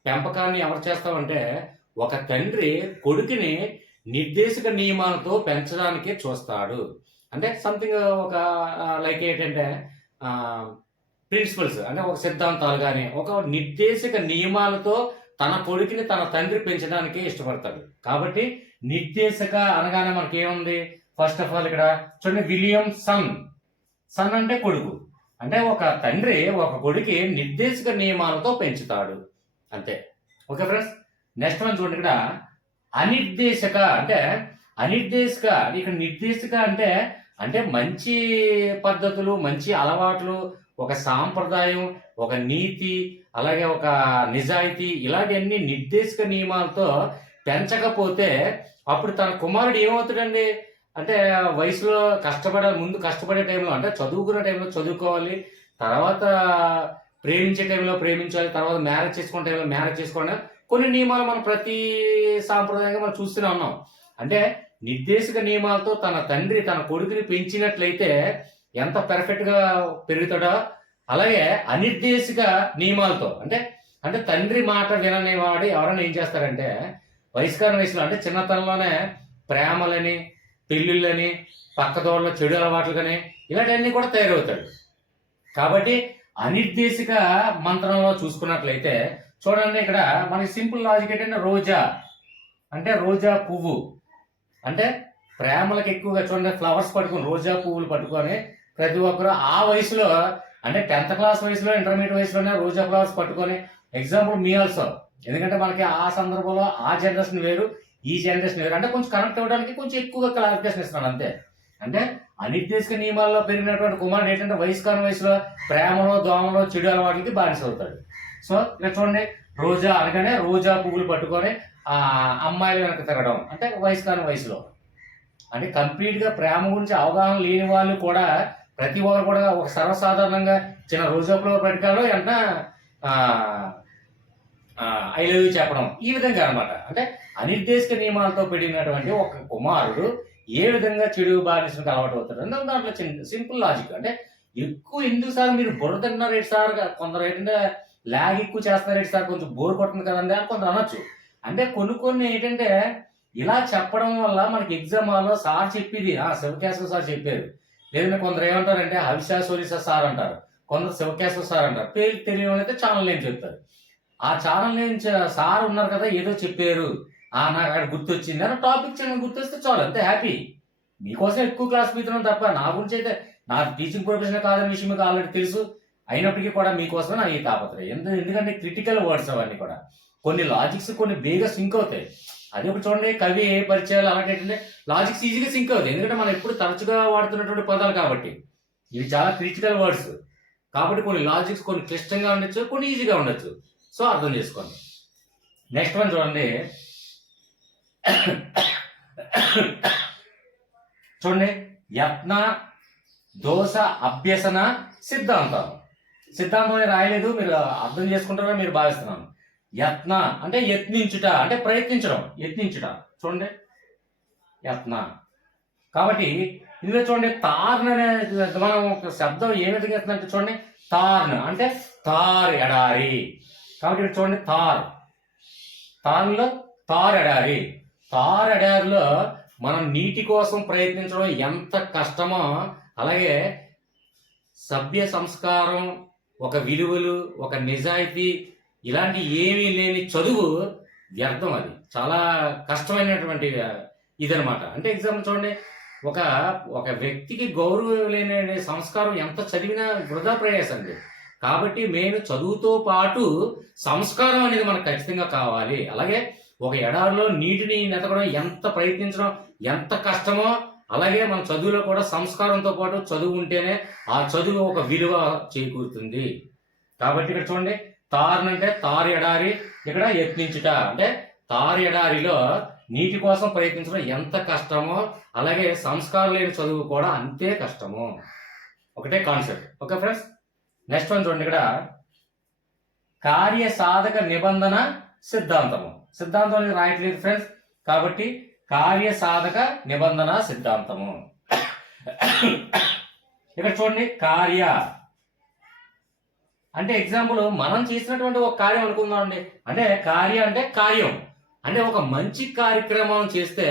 పెంపకాన్ని ఎవరు చేస్తామంటే ఒక తండ్రి కొడుకుని నిర్దేశక నియమాలతో పెంచడానికి చూస్తాడు. అంటే సంథింగ్ ఒక లైక్ ఏంటంటే ప్రిన్సిపల్స్ అంటే ఒక సిద్ధాంతాలు కానీ ఒక నిర్దేశక నియమాలతో తన కొడుకుని తన తండ్రి పెంచడానికి ఇష్టపడతాడు. కాబట్టి నిర్దేశక అనగానే మనకి ఏముంది, ఫస్ట్ ఆఫ్ ఆల్ ఇక్కడ చూడండి విలియం సన్. సన్ అంటే కొడుకు, అంటే ఒక తండ్రి ఒక కొడుకి నిర్దేశక నియమాలతో పెంచుతాడు అంతే. ఓకే ఫ్రెండ్స్, నెక్స్ట్ వన్ చూడండి. ఇక్కడ అనిర్దేశక అంటే అనిర్దేశక. ఇక్కడ నిర్దేశక అంటే అంటే మంచి పద్ధతులు, మంచి అలవాట్లు, ఒక సాంప్రదాయం, ఒక నీతి, అలాగే ఒక నిజాయితీ, ఇలాంటివన్నీ నిర్దేశక నియమాలతో పెంచకపోతే అప్పుడు తన కుమారుడు ఏమవుతాడండి అంటే వయసులో ముందు కష్టపడే టైంలో అంటే చదువుకునే టైంలో చదువుకోవాలి, తర్వాత ప్రేమించే టైంలో ప్రేమించాలి, తర్వాత మ్యారేజ్ చేసుకునే టైంలో మ్యారేజ్ చేసుకోవడం, కొన్ని నియమాలు మనం ప్రతి సాంప్రదాయంగా మనం చూస్తూనే ఉన్నాం. అంటే నిర్దేశక నియమాలతో తన తండ్రి తన కొడుకుని పెంచినట్లయితే ఎంత పర్ఫెక్ట్గా పెరుగుతాడో, అలాగే అనిర్దేశక నియమాలతో అంటే అంటే తండ్రి మాట విననేవాడు ఎవరైనా ఏం చేస్తారంటే వయసులో అంటే చిన్నతనంలోనే ప్రేమలని, పెళ్ళిళ్ళని, పక్కదోళ్ళ చెడు అలవాట్లు కానీ ఇలాంటివన్నీ కూడా తయారవుతాడు. కాబట్టి అనిర్దేశక మంత్రంలో చూసుకున్నట్లయితే చూడండి, ఇక్కడ మనకి సింపుల్ లాజిక్ ఏంటంటే రోజా అంటే రోజా పువ్వు అంటే ప్రేమలకు ఎక్కువగా చూడండి ఫ్లవర్స్ పట్టుకొని రోజా పువ్వులు పట్టుకొని ప్రతి ఒక్కరు ఆ వయసులో అంటే 10th క్లాస్ వయసులో ఇంటర్మీడియట్ వయసులోనే రోజా ఫ్లవర్స్ పట్టుకొని ఎగ్జాంపుల్ మీ ఆల్సో. ఎందుకంటే మనకి ఆ సందర్భంలో ఆ జనరేషన్ వేరు, ఈ జనరేషన్ వేరు, అంటే కొంచెం కనెక్ట్ అవ్వడానికి కొంచెం ఎక్కువగా క్లారిఫికేషన్ ఇస్తున్నాను అంతే. అంటే అనిర్దేశక నియమాల్లో పెరిగినటువంటి కుమారుడు ఏంటంటే వయసులో ప్రేమలో, దోమలో, చెడు అలవాట్లకి బానిస అవుతాడు. సో ఇక్కడ చూడండి రోజా అనగానే రోజా పువ్వులు పట్టుకొని ఆ అమ్మాయిలు వెనక తిరగడం అంటే వయసులో అంటే కంప్లీట్గా ప్రేమ గురించి అవగాహన లేని వాళ్ళు కూడా ప్రతి ఒక్కరు కూడా ఒక సర్వసాధారణంగా చిన్న రోజా పువ్వులు పట్టుకోవడం వెంట ఐ లవ్ యూ చెప్పడం, ఈ విధంగా అనమాట. అంటే అనిర్దేశక నియమాలతో పెరిగినటువంటి ఒక కుమారుడు ఏ విధంగా చెడు బానిసలకు అలవాటు అవుతాడు అంటే దాంట్లో సింపుల్ లాజిక్. అంటే ఎక్కువ ఎందుకు సార్ మీరు బుర్ర తింటున్నారు ఏంటి సార్, కొందరు ఏంటంటే ల్యాగ్ ఎక్కువ చేస్తున్నారు ఏంటి సార్, కొంచెం బోర్ కొడుతుంది కదండి అని కొందరు అనొచ్చు. అంటే కొన్ని ఏంటంటే ఇలా చెప్పడం వల్ల మనకి ఎగ్జామ్ హాల్లో సార్ చెప్పేది శివకేశ్వర సార్ చెప్పారు, లేదంటే కొందరు ఏమంటారంటే హవిశాసోరిస సార్ అంటారు, కొందరు శివకేశ్వర సార్ అంటారు. పేరు తెలియని అయితే ఛానల్ నేమ్ చెప్తారు. ఆ ఛానల్ నేమ్ సార్ ఉన్నారు కదా ఏదో చెప్పారు, నాకు అక్కడ గుర్తొచ్చింది అని టాపిక్ చిన్న గుర్తొస్తే చాలు అంతే, హ్యాపీ. మీకోసం ఎక్కువ క్లాస్ పీతున్నాం తప్ప నా గురించి అయితే నా టీచింగ్ ప్రొఫెషన్ కాదని విషయం మీకు ఆల్రెడీ తెలుసు. అయినప్పటికీ కూడా మీకోసమే నా ఈ తాపత్రయం. ఎందుకంటే క్రిటికల్ వర్డ్స్ అవన్నీ కూడా కొన్ని లాజిక్స్ కొన్ని బేగా సింక్ అవుతాయి. అది ఒకటి చూడండి, కవి పరిచయాలు అలాంటి లాజిక్స్ ఈజీగా సింక్ అవుతాయి. ఎందుకంటే మనం ఎప్పుడు తరచుగా వాడుతున్నటువంటి పదాలు కాబట్టి ఇవి చాలా క్రిటికల్ వర్డ్స్ కాబట్టి కొన్ని లాజిక్స్ కొన్ని క్లిష్టంగా ఉండొచ్చు, కొన్ని ఈజీగా ఉండొచ్చు. సో అర్థం చేసుకోండి. నెక్స్ట్ వన్ చూడండి, చూడండి యత్న దోష అభ్యసన సిద్ధాంతం. సిద్ధాంతం రాయలేదు, మీరు అర్థం చేసుకుంటారని మీరు భావిస్తున్నాను. యత్న అంటే యత్నించుట అంటే ప్రయత్నించడం, యత్నించుట. చూడండి యత్న. కాబట్టి ఇందులో చూడండి తార్న్ అనే మనం ఒక శబ్దం ఏ విధంగా అంటే చూడండి తార్న్ అంటే తార్ ఎడారి. కాబట్టి ఇక్కడ చూడండి తార్లో తార్ ఎడారి. తార్ ఎడారిలో మనం నీటి కోసం ప్రయత్నించడం ఎంత కష్టమో, అలాగే సభ్య సంస్కారం, ఒక విలువలు, ఒక నిజాయితీ ఇలాంటి ఏమీ లేని చదువు వ్యర్థం. అది చాలా కష్టమైనటువంటి ఇదనమాట. అంటే ఎగ్జాంపుల్ చూడండి, ఒక ఒక వ్యక్తికి గౌరవం లేని సంస్కారం ఎంత చదివినా వృధా ప్రయాసం అండి. కాబట్టి మెయిన్ చదువుతో పాటు సంస్కారం అనేది మనకు ఖచ్చితంగా కావాలి. అలాగే ఒక ఎడారిలో నీటిని నెతకడం ఎంత ప్రయత్నించడం ఎంత కష్టమో, అలాగే మన చదువులో కూడా సంస్కారంతో పాటు చదువు ఉంటేనే ఆ చదువు ఒక విలువ చేకూరుతుంది. కాబట్టి ఇక్కడ చూడండి, తార్ అంటే తారు ఎడారి, ఇక్కడ యత్నించుట అంటే తారు ఎడారిలో నీటి కోసం ప్రయత్నించడం ఎంత కష్టమో, అలాగే సంస్కారం లేని చదువు కూడా అంతే కష్టము. ఒకటే concept. Okay friends, next one చూడండి. ఇక్కడ కార్యసాధక నిబంధన సిద్ధాంతము. సిద్ధాంతం అనేది రాయట్లేదు ఫ్రెండ్స్, కాబట్టి కార్యసాధక నిబంధన సిద్ధాంతము. ఇక్కడ చూడండి, కార్య అంటే ఎగ్జాంపుల్ మనం చేసినటువంటి ఒక కార్యం అనుకుందామండి. అంటే కార్య అంటే కార్యం, అంటే ఒక మంచి కార్యక్రమం చేస్తే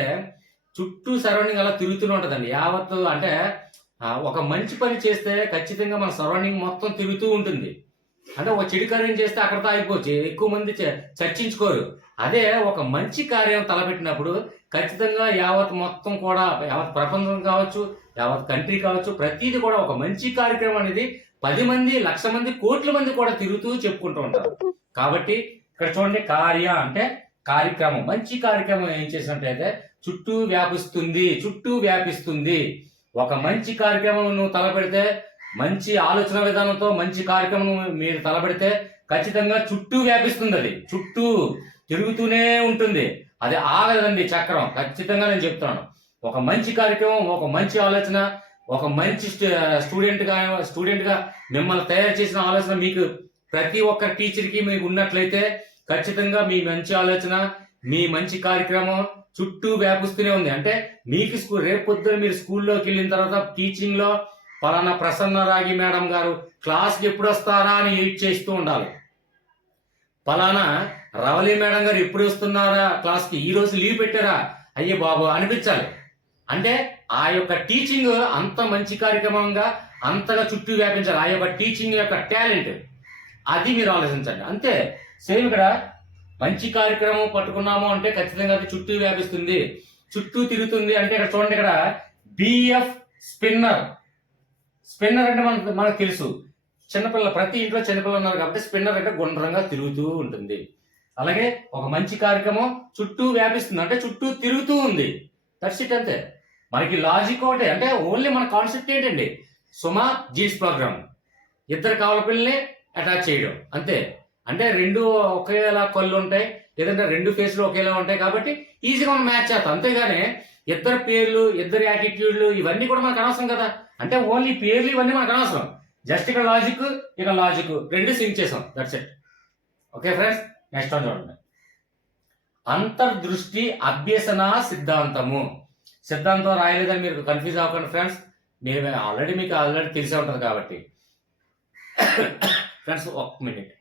చుట్టూ సరౌండింగ్ అలా తిరుగుతూనే ఉంటుందండి యావత్తు. అంటే ఒక మంచి పని చేస్తే ఖచ్చితంగా మన సరౌండింగ్ మొత్తం తిరుగుతూ ఉంటుంది. అంటే ఒక చెడు కార్యం చేస్తే అక్కడితో అయిపోవచ్చు, ఎక్కువ మంది చర్చించుకోరు. అదే ఒక మంచి కార్యం తలపెట్టినప్పుడు ఖచ్చితంగా యావత్ మొత్తం కూడా, యావత్ ప్రపంచం కావచ్చు, యావత్ కంట్రీ కావచ్చు, ప్రతిదీ కూడా ఒక మంచి కార్యక్రమం అనేది 10 మంది, 1,00,000 మంది, కోట్ల మంది కూడా తిరుగుతూ చెప్పుకుంటూ ఉంటారు. కాబట్టి ఇక్కడ చూడండి, కార్య అంటే కార్యక్రమం. మంచి కార్యక్రమం ఏం చేసినట్టయితే చుట్టూ వ్యాపిస్తుంది. ఒక మంచి కార్యక్రమం నువ్వు తలపెడితే, మంచి ఆలోచన విధానంతో మంచి కార్యక్రమం మీరు తలపెడితే ఖచ్చితంగా చుట్టూ వ్యాపిస్తుంది. అది చుట్టూ తిరుగుతూనే ఉంటుంది, అది ఆగదండి చక్రం. ఖచ్చితంగా నేను చెప్తున్నాను, ఒక మంచి కార్యక్రమం, ఒక మంచి ఆలోచన, ఒక మంచి స్టూడెంట్ గా మిమ్మల్ని తయారు చేసిన ఆలోచన మీకు ప్రతి ఒక్క టీచర్కి మీకు ఉన్నట్లయితే ఖచ్చితంగా మీ మంచి ఆలోచన, మీ మంచి కార్యక్రమం చుట్టూ వ్యాపిస్తూనే ఉంది. అంటే మీకు రేపు పొద్దున మీరు స్కూల్లోకి వెళ్ళిన తర్వాత టీచింగ్ లో పలానా ప్రసన్న రాగి మేడం గారు క్లాస్కి ఎప్పుడు వస్తారా అని వెయిట్ చేస్తూ ఉండాలి. పలానా రవలి మేడం గారు ఎప్పుడు వస్తున్నారా క్లాస్కి, ఈ రోజు లీవ్ పెట్టారా, అయ్యే బాబు అనిపించాలి. అంటే ఆ యొక్క టీచింగ్ అంత మంచి కార్యక్రమంగా అంతగా చుట్టూ వ్యాపించాలి. ఆ యొక్క టీచింగ్ యొక్క టాలెంట్ అది మీరు ఆలోచించండి. అంతే సేమ్ ఇక్కడ మంచి కార్యక్రమం పట్టుకున్నాము అంటే ఖచ్చితంగా అది చుట్టూ వ్యాపిస్తుంది, చుట్టూ తిరుగుతుంది. అంటే ఇక్కడ చూడండి, ఇక్కడ బిఎఫ్ స్పిన్నర్ అంటే మనకు తెలుసు, చిన్నపిల్ల, ప్రతి ఇంట్లో చిన్నపిల్లలు ఉన్నారు కాబట్టి స్పిన్నర్ అంటే గుండ్రంగా తిరుగుతూ ఉంటుంది. అలాగే ఒక మంచి కార్యక్రమం చుట్టూ వ్యాపిస్తుంది అంటే చుట్టూ తిరుగుతూ ఉంది. That's it. అంతే. మనకి లాజిక్ ఒకటే, అంటే ఓన్లీ మన కాన్సెప్ట్ ఏంటండి, సుమా జీన్స్ ప్రోగ్రామ్, ఇద్దరు కవల పిల్లల్ని అటాచ్ చేయడం అంతే. అంటే రెండు ఒకేలా కళ్ళు ఉంటాయి, లేదంటే రెండు ఫేస్లు ఒకేలా ఉంటాయి కాబట్టి ఈజీగా మనం మ్యాచ్ చేస్తాం. అంతేగాని ఇద్దరు పేర్లు, ఇద్దరు యాటిట్యూడ్లు ఇవన్నీ కూడా మనకు అనవసరం కదా. అంటే ఓన్లీ పేర్లు ఇవన్నీ మనకు అనవసరం, జస్ట్ ఇక్కడ లాజిక్ రెండు సింక్ చేసాం. That's it. Okay friends, next one చూడండి. అంతర్దృష్టి అభ్యసన సిద్ధాంతము. సిద్ధాంతం రాయలేదని మీరు కన్ఫ్యూజ్ అవ్వకండి ఫ్రెండ్స్, మీకు ఆల్రెడీ తెలిసే ఉంటుంది కాబట్టి. ఫ్రెండ్స్ ఒక్క మినిట్.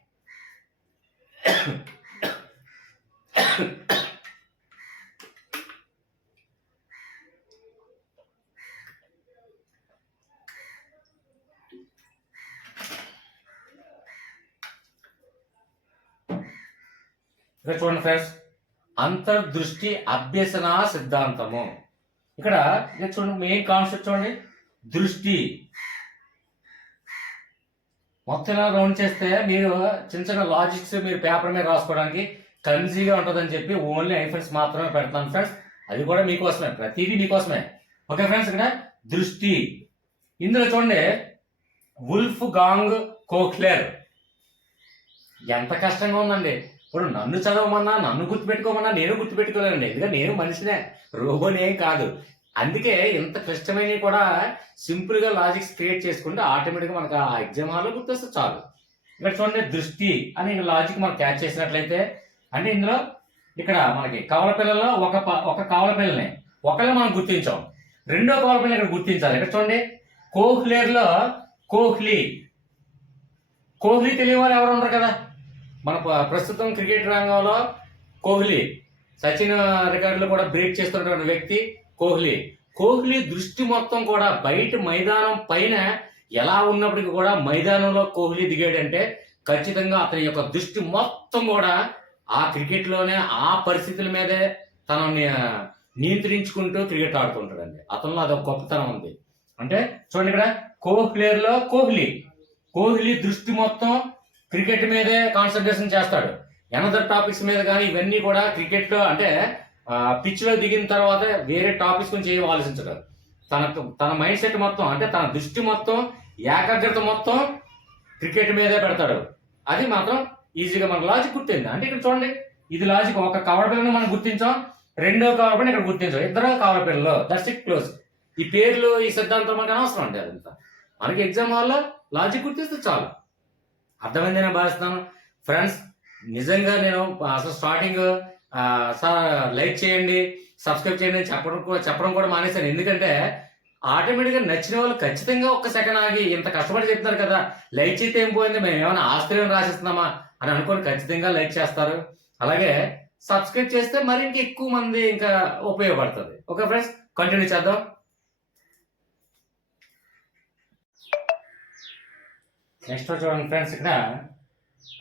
ఇక్కడ చూడండి ఫ్రెండ్స్, అంతర్దృష్టి అభ్యసన సిద్ధాంతము. ఇక్కడ చూడండి, మెయిన్ కాన్సెప్ట్ చూడండి, దృష్టి. మొత్తం ఇలా రౌండ్ చేస్తే మీరు చిన్న చిన్న లాజిక్స్ మీరు పేపర్ మీద రాసుకోవడానికి కన్సీగా ఉంటుందని చెప్పి ఓన్లీ ఐఫన్స్ మాత్రమే పెడతాను ఫ్రెండ్స్. అది కూడా మీకోసమే, ప్రతిదీ మీకోసమే. ఓకే ఫ్రెండ్స్, ఇక్కడ దృష్టి. ఇందులో చూడండి, వుల్ఫ్ గాంగ్ కోక్లెర్. ఎంత కష్టంగా ఉందండి. ఇప్పుడు నన్ను చదవమన్నా, నన్ను గుర్తుపెట్టుకోమన్నా నేను గుర్తుపెట్టుకోలేనండి, ఎందుకంటే నేను మనిషినే, రోబోనే కాదు. అందుకే ఇంత క్లిష్టమైనవి కూడా సింపుల్ గా లాజిక్స్ క్రియేట్ చేసుకుంటే ఆటోమేటిక్గా మనకు ఆ ఎగ్జామ్ హాల్లో గుర్తొస్తే చాలు. ఇక్కడ చూడండి, దృష్టి అని లాజిక్ మనం క్యాచ్ చేసినట్లయితే, అంటే ఇందులో ఇక్కడ మనకి కవల పిల్లలో ఒక కవల పిల్లని ఒకళ్ళు మనం గుర్తించాం, రెండో కవల పిల్లని ఇక్కడ గుర్తించాలి. ఇక్కడ చూడండి, కోహ్లీలో కోహ్లీ తెలియని వాళ్ళు ఎవరు ఉండరు కదా. మన ప్రస్తుతం క్రికెట్ రంగంలో కోహ్లీ సచిన్ రికార్డులు కూడా బ్రేక్ చేస్తున్నటువంటి వ్యక్తి కోహ్లీ. కోహ్లీ దృష్టి మొత్తం కూడా బయట మైదానం పైన ఎలా ఉన్నప్పటికీ కూడా మైదానంలో కోహ్లీ దిగాడంటే ఖచ్చితంగా అతని యొక్క దృష్టి మొత్తం కూడా ఆ క్రికెట్ లోనే ఆ పరిస్థితుల మీదే తనని నియంత్రించుకుంటూ క్రికెట్ ఆడుతుంటాడండి. అతనిలో అదొక గొప్పతనం ఉంది. అంటే చూడండి ఇక్కడ కోహ్లీలో కోహ్లీ దృష్టి మొత్తం క్రికెట్ మీదే కాన్సన్ట్రేషన్ చేస్తాడు. ఎనదర్ టాపిక్స్ మీద కానీ ఇవన్నీ కూడా క్రికెట్ లో అంటే పిచ్ లో దిగిన తర్వాత వేరే టాపిక్స్ గురించి ఏం ఆలోచించడు. తన మైండ్ సెట్ మొత్తం అంటే తన దృష్టి మొత్తం ఏకాగ్రత మొత్తం క్రికెట్ మీదే పెడతాడు. అది మాత్రం ఈజీగా మనకు లాజిక్ గుర్తింది. అంటే ఇక్కడ చూడండి, ఇది లాజిక్. ఒక కవర్ పిల్లని మనం గుర్తించాం, రెండో కవర్ పిల్లని ఇక్కడ గుర్తించాం, ఇద్దరు కవర్ పిల్లలు, దట్స్ ఇట్, క్లోజ్. ఈ పేర్లు ఈ సిద్ధాంతం మనకు అనవసరం అండి. అదంతా మనకి ఎగ్జామ్ హాల్లో లాజిక్ గుర్తిస్తే చాలు. అర్థమైంది నేను భావిస్తాను. ఫ్రెండ్స్, నిజంగా నేను అసలు స్టార్టింగ్ సార్ లైక్ చేయండి, సబ్స్క్రైబ్ చేయండి అని చెప్పడం కూడా మానేశాను. ఎందుకంటే ఆటోమేటిక్గా నచ్చిన వాళ్ళు ఖచ్చితంగా ఒక్క సెకండ్ ఆగి ఇంత కష్టపడి చెప్తారు కదా, లైక్ చేస్తే ఏం పోయింది, మేము ఏమైనా ఆస్ట్రేలియన్ రాసిస్తున్నామా అని అనుకొని ఖచ్చితంగా లైక్ చేస్తారు. అలాగే సబ్స్క్రైబ్ చేస్తే మరి ఇంకా ఎక్కువ మంది ఇంకా ఉపయోగపడుతుంది. ఓకే ఫ్రెండ్స్, కంటిన్యూ చేద్దాం. నెక్స్ట్ చూడండి ఫ్రెండ్స్, ఇక్కడ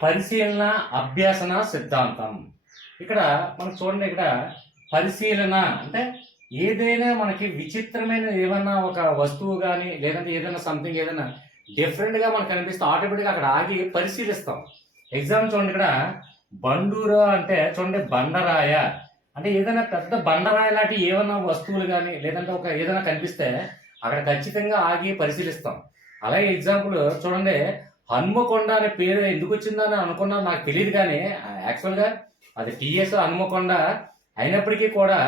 పరిశీలన అభ్యాసన సిద్ధాంతం. ఇక్కడ మనం చూడండి, ఇక్కడ పరిశీలన అంటే ఏదైనా మనకి విచిత్రమైన ఏమన్నా ఒక వస్తువు కానీ లేదంటే ఏదైనా సంథింగ్ ఏదైనా డిఫరెంట్ గా మనకు కనిపిస్తే ఆటోమేటిక్గా అక్కడ ఆగి పరిశీలిస్తాం. ఎగ్జాంపుల్ చూడండి, ఇక్కడ బండూర అంటే చూడండి బండరాయ అంటే ఏదైనా పెద్ద బండరాయ లాంటి ఏమైనా వస్తువులు కానీ లేదంటే ఒక ఏదైనా కనిపిస్తే అక్కడ ఖచ్చితంగా ఆగి పరిశీలిస్తాం. అలాగే ఎగ్జాంపుల్ చూడండి, హన్మకొండ అనే పేరు ఎందుకు వచ్చిందని అనుకున్నా నాకు తెలియదు, కానీ యాక్చువల్గా అది టిఎస్ హన్మకొండ అయినప్పటికీ కూడా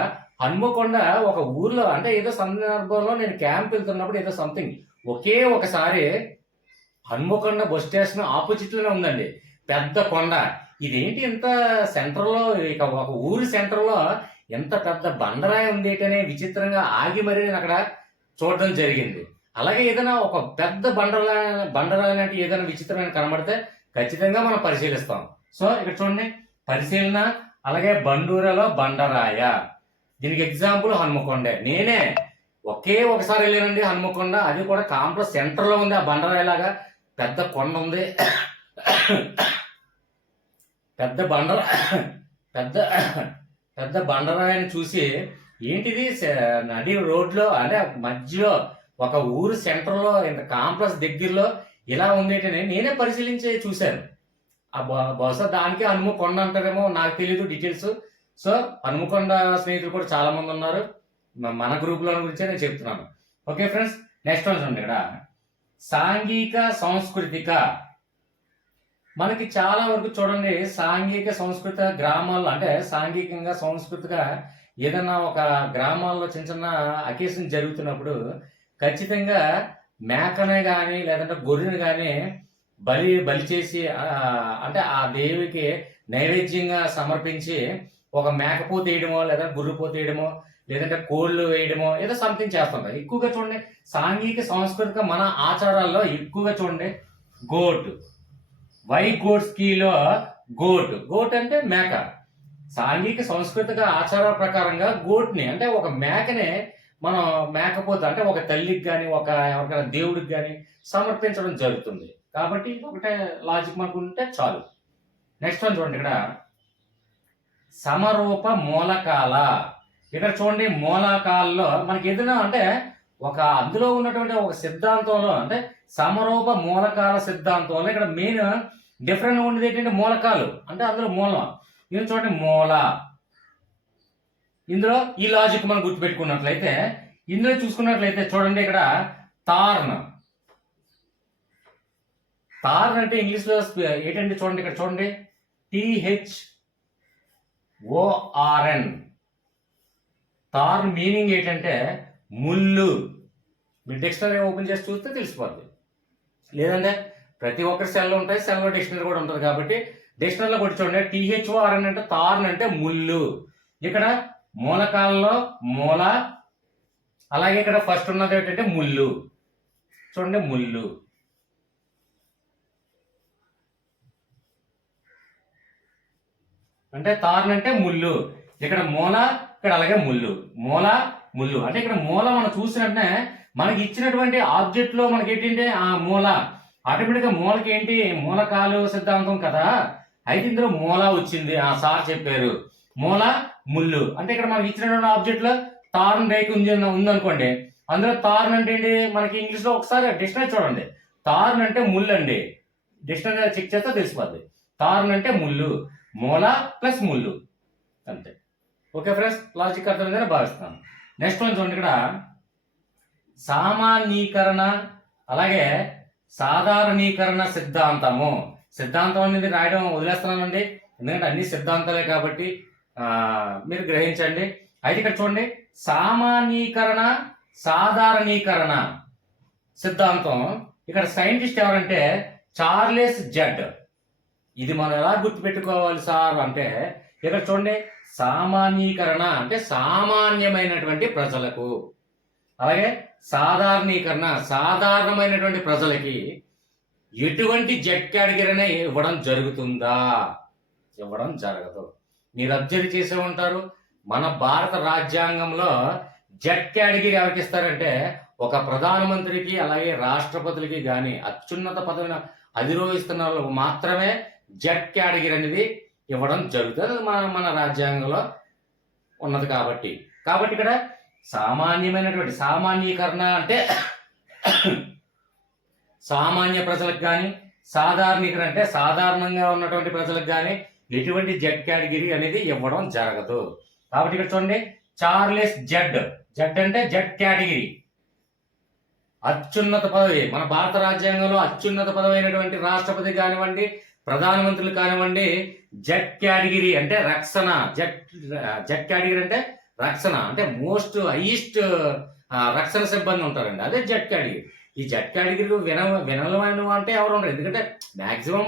హన్మకొండ ఒక ఊర్లో అంటే ఏదో సందర్భంలో నేను క్యాంప్ వెళ్తున్నప్పుడు ఏదో సంథింగ్ ఒకే ఒకసారి హన్మకొండ బస్ స్టేషన్ ఆపోజిట్ లోనే ఉందండి పెద్ద కొండ. ఇదేంటి ఇంత సెంటర్ లో, ఇక ఒక ఊరి సెంటర్ లో ఎంత పెద్ద బండరాయి ఉంది అనే విచిత్రంగా ఆగి మరి నేను అక్కడ చూడడం జరిగింది. అలాగే ఏదైనా ఒక పెద్ద బండరాయి లాంటి ఏదైనా విచిత్రమైన కనబడితే ఖచ్చితంగా మనం పరిశీలిస్తాం. సో ఇక్కడ చూడండి, పరిశీలన. అలాగే బండూరలో బండరాయ, దీనికి ఎగ్జాంపుల్ హన్మకొండ. నేనే ఒకే ఒకసారి వెళ్ళానండి హన్మకొండ, అది కూడా కాంప్లెక్స్ సెంటర్ లో ఉంది. ఆ బండరాయి లాగా పెద్ద కొండ ఉంది, పెద్ద బండరాయిని చూసి ఏంటిది నడి రోడ్లో అంటే మధ్యలో ఒక ఊరు సెంటర్ లో ఇంత కాంప్లెక్స్ దగ్గరలో ఇలా ఉంది అని నేనే పరిశీలించి చూశాను. ఆ బహుశా దానికి హనుమకొండ అంటారేమో, నాకు తెలీదు డీటెయిల్స్. సో హనుమకొండ స్నేహితులు కూడా చాలా మంది ఉన్నారు, మన గ్రూప్ లో గురించే నేను చెప్తున్నాను. ఓకే ఫ్రెండ్స్, నెక్స్ట్ వన్ చూడండి, ఇక్కడ సాంఘిక సాంస్కృతిక. మనకి చాలా వరకు చూడండి సాంఘిక సంస్కృత గ్రామాల్లో అంటే సాంఘికంగా సంస్కృతిగా ఏదైనా ఒక గ్రామాల్లో చిన్న చిన్న అకేషన్ జరుగుతున్నప్పుడు ఖచ్చితంగా మేకనే కానీ లేదంటే గొర్రెని కానీ బలి చేసి అంటే ఆ దేవికి నైవేద్యంగా సమర్పించి ఒక మేకపోతు వేయడమో లేదా గుర్రుపోతు వేయడమో లేదంటే కోళ్ళు వేయడమో ఏదో సంథింగ్ చేస్తుంటారు. ఎక్కువగా చూడండి సాంఘిక సాంస్కృతిక మన ఆచారాల్లో ఎక్కువగా చూడండి గోట్, వై గోట్ స్కీలో గోట్ అంటే మేక. సాంఘిక సాంస్కృతిక ఆచారాల ప్రకారంగా గోట్ని అంటే ఒక మేకనే మనం మేకపోతే అంటే ఒక తల్లికి కానీ ఒక ఎవరికైనా దేవుడికి కానీ సమర్పించడం జరుగుతుంది. కాబట్టి ఒకటే లాజిక్ మనకు ఉంటే చాలు. నెక్స్ట్ వన్ చూడండి, ఇక్కడ సమరూప మూలకాల. ఇక్కడ చూడండి మూలకాల్లో మనకి ఏదైనా అంటే ఒక అందులో ఉన్నటువంటి ఒక సిద్ధాంతంలో అంటే సమరూప మూలకాల సిద్ధాంతంలో ఇక్కడ మెయిన్ డిఫరెంట్ ఉండేది ఏంటంటే మూలకాలు అంటే అందులో మూలం. ఇది చూడండి మూల. ఇందులో ఈ లాజిక్ మనం గుర్తుపెట్టుకున్నట్లయితే ఇందులో చూసుకున్నట్లయితే చూడండి ఇక్కడ తార్న్ అంటే ఇంగ్లీష్ లో ఏంటంటే చూడండి ఇక్కడ చూడండి THORN. తార్న్ మీనింగ్ ఏంటంటే ముళ్ళు. మీరు డిక్షనరీ ఓపెన్ చేసి చూస్తే తెలిసిపోద్ది. లేదంటే ప్రతి ఒక్కరి సెల్లో ఉంటాయి, సెల్లో డిక్షనరీ కూడా ఉంటుంది. కాబట్టి డిక్షనరీలో కూడా చూడండి THORN అంటే తార్న్ అంటే ముళ్ళు. ఇక్కడ మూలకాలలో మూల. అలాగే ఇక్కడ ఫస్ట్ ఉన్నది ఏంటంటే ముళ్ళు. చూడండి ముళ్ళు. అంటే తార్న్ అంటే ముళ్ళు. ఇక్కడ మూల, ఇక్కడ అలాగే ముళ్ళు. మూల ముళ్ళు అంటే ఇక్కడ మూల మనం చూసినట్టే మనకి ఇచ్చినటువంటి ఆబ్జెక్ట్ లో మనకి ఏంటంటే ఆ మూల ఆటోమేటిక్ గా మూలకి ఏంటి మూలకాలు సిద్ధాంతం కదా. అయితే ఇందులో మూల వచ్చింది, ఆ సార్ చెప్పారు. మూల ముళ్ళు అంటే ఇక్కడ మనకి ఇచ్చినటువంటి ఆబ్జెక్ట్ లో తారన్ రేఖ ఉందనుకోండి. అందులో తారన్ అంటే ఏంటి మనకి ఇంగ్లీష్ లో ఒకసారి డిక్షనరీ చూడండి. తారన్ అంటే ముళ్ళు అండి. డిక్షనరీ చెక్ చేస్తే తెలిసిపోద్ది. తారన్ అంటే ముళ్ళు, మూల ప్లస్ ముళ్ళు అంతే. ఓకే ఫ్రెండ్స్, లాజిక్ అర్థమైందని భావిస్తున్నాను. నెక్స్ట్ వన్ చూడండి, ఇక్కడ సామాన్యీకరణ అలాగే సాధారణీకరణ సిద్ధాంతము. సిద్ధాంతం అనేది రాయడం వదిలేస్తున్నానండి, ఎందుకంటే అన్ని సిద్ధాంతాలే కాబట్టి మీరు గ్రహించండి. అయితే ఇక్కడ చూడండి, సామాన్యీకరణ సాధారణీకరణ సిద్ధాంతం. ఇక్కడ సైంటిస్ట్ ఎవరంటే చార్లెస్ జెడ్. ఇది మనం ఎలా గుర్తుపెట్టుకోవాలి సార్ అంటే ఇక్కడ చూడండి, సామాన్యీకరణ అంటే సామాన్యమైనటువంటి ప్రజలకు, అలాగే సాధారణీకరణ సాధారణమైనటువంటి ప్రజలకి ఎటువంటి జెడ్ కేటగిరీనే ఇవ్వడం జరుగుతుందా? ఇవ్వడం జరగదు. మీరు అబ్జర్వ్ చేసే ఉంటారు, మన భారత రాజ్యాంగంలో జెడ్ కేటగిరీ ఎవరికి ఇస్తారంటే ఒక ప్రధానమంత్రికి అలాగే రాష్ట్రపతులకి కానీ అత్యున్నత పదవిని అధిరోహిస్తున్న వాళ్ళకు మాత్రమే జెడ్ కేటగిరీ అనేది ఇవ్వడం జరుగుతుంది. మన రాజ్యాంగంలో ఉన్నది కాబట్టి ఇక్కడ సామాన్యమైనటువంటి సామాన్యీకరణ అంటే సామాన్య ప్రజలకు కానీ, సాధారణీకరణ అంటే సాధారణంగా ఉన్నటువంటి ప్రజలకు కానీ ఎటువంటి జెడ్ కేటగిరీ అనేది ఇవ్వడం జరగదు. కాబట్టి ఇక్కడ చూడండి, చార్లెస్ జెడ్. జెడ్ అంటే జెడ్ కేటగిరీ, అత్యున్నత పదవి. మన భారత రాజ్యాంగంలో అత్యున్నత పదవి అయినటువంటి రాష్ట్రపతి కానివ్వండి, ప్రధానమంత్రులు కానివ్వండి, జెడ్ కేటగిరీ అంటే రక్షణ. జెడ్ కేటగిరీ అంటే రక్షణ అంటే మోస్ట్ హైయెస్ట్ రక్షణ సిబ్బంది ఉంటారండి, అదే జెడ్ కేటగిరీ. ఈ జెడ్ కేటగిరీ వినలమైన అంటే ఎవరు ఉండరు, ఎందుకంటే మాక్సిమం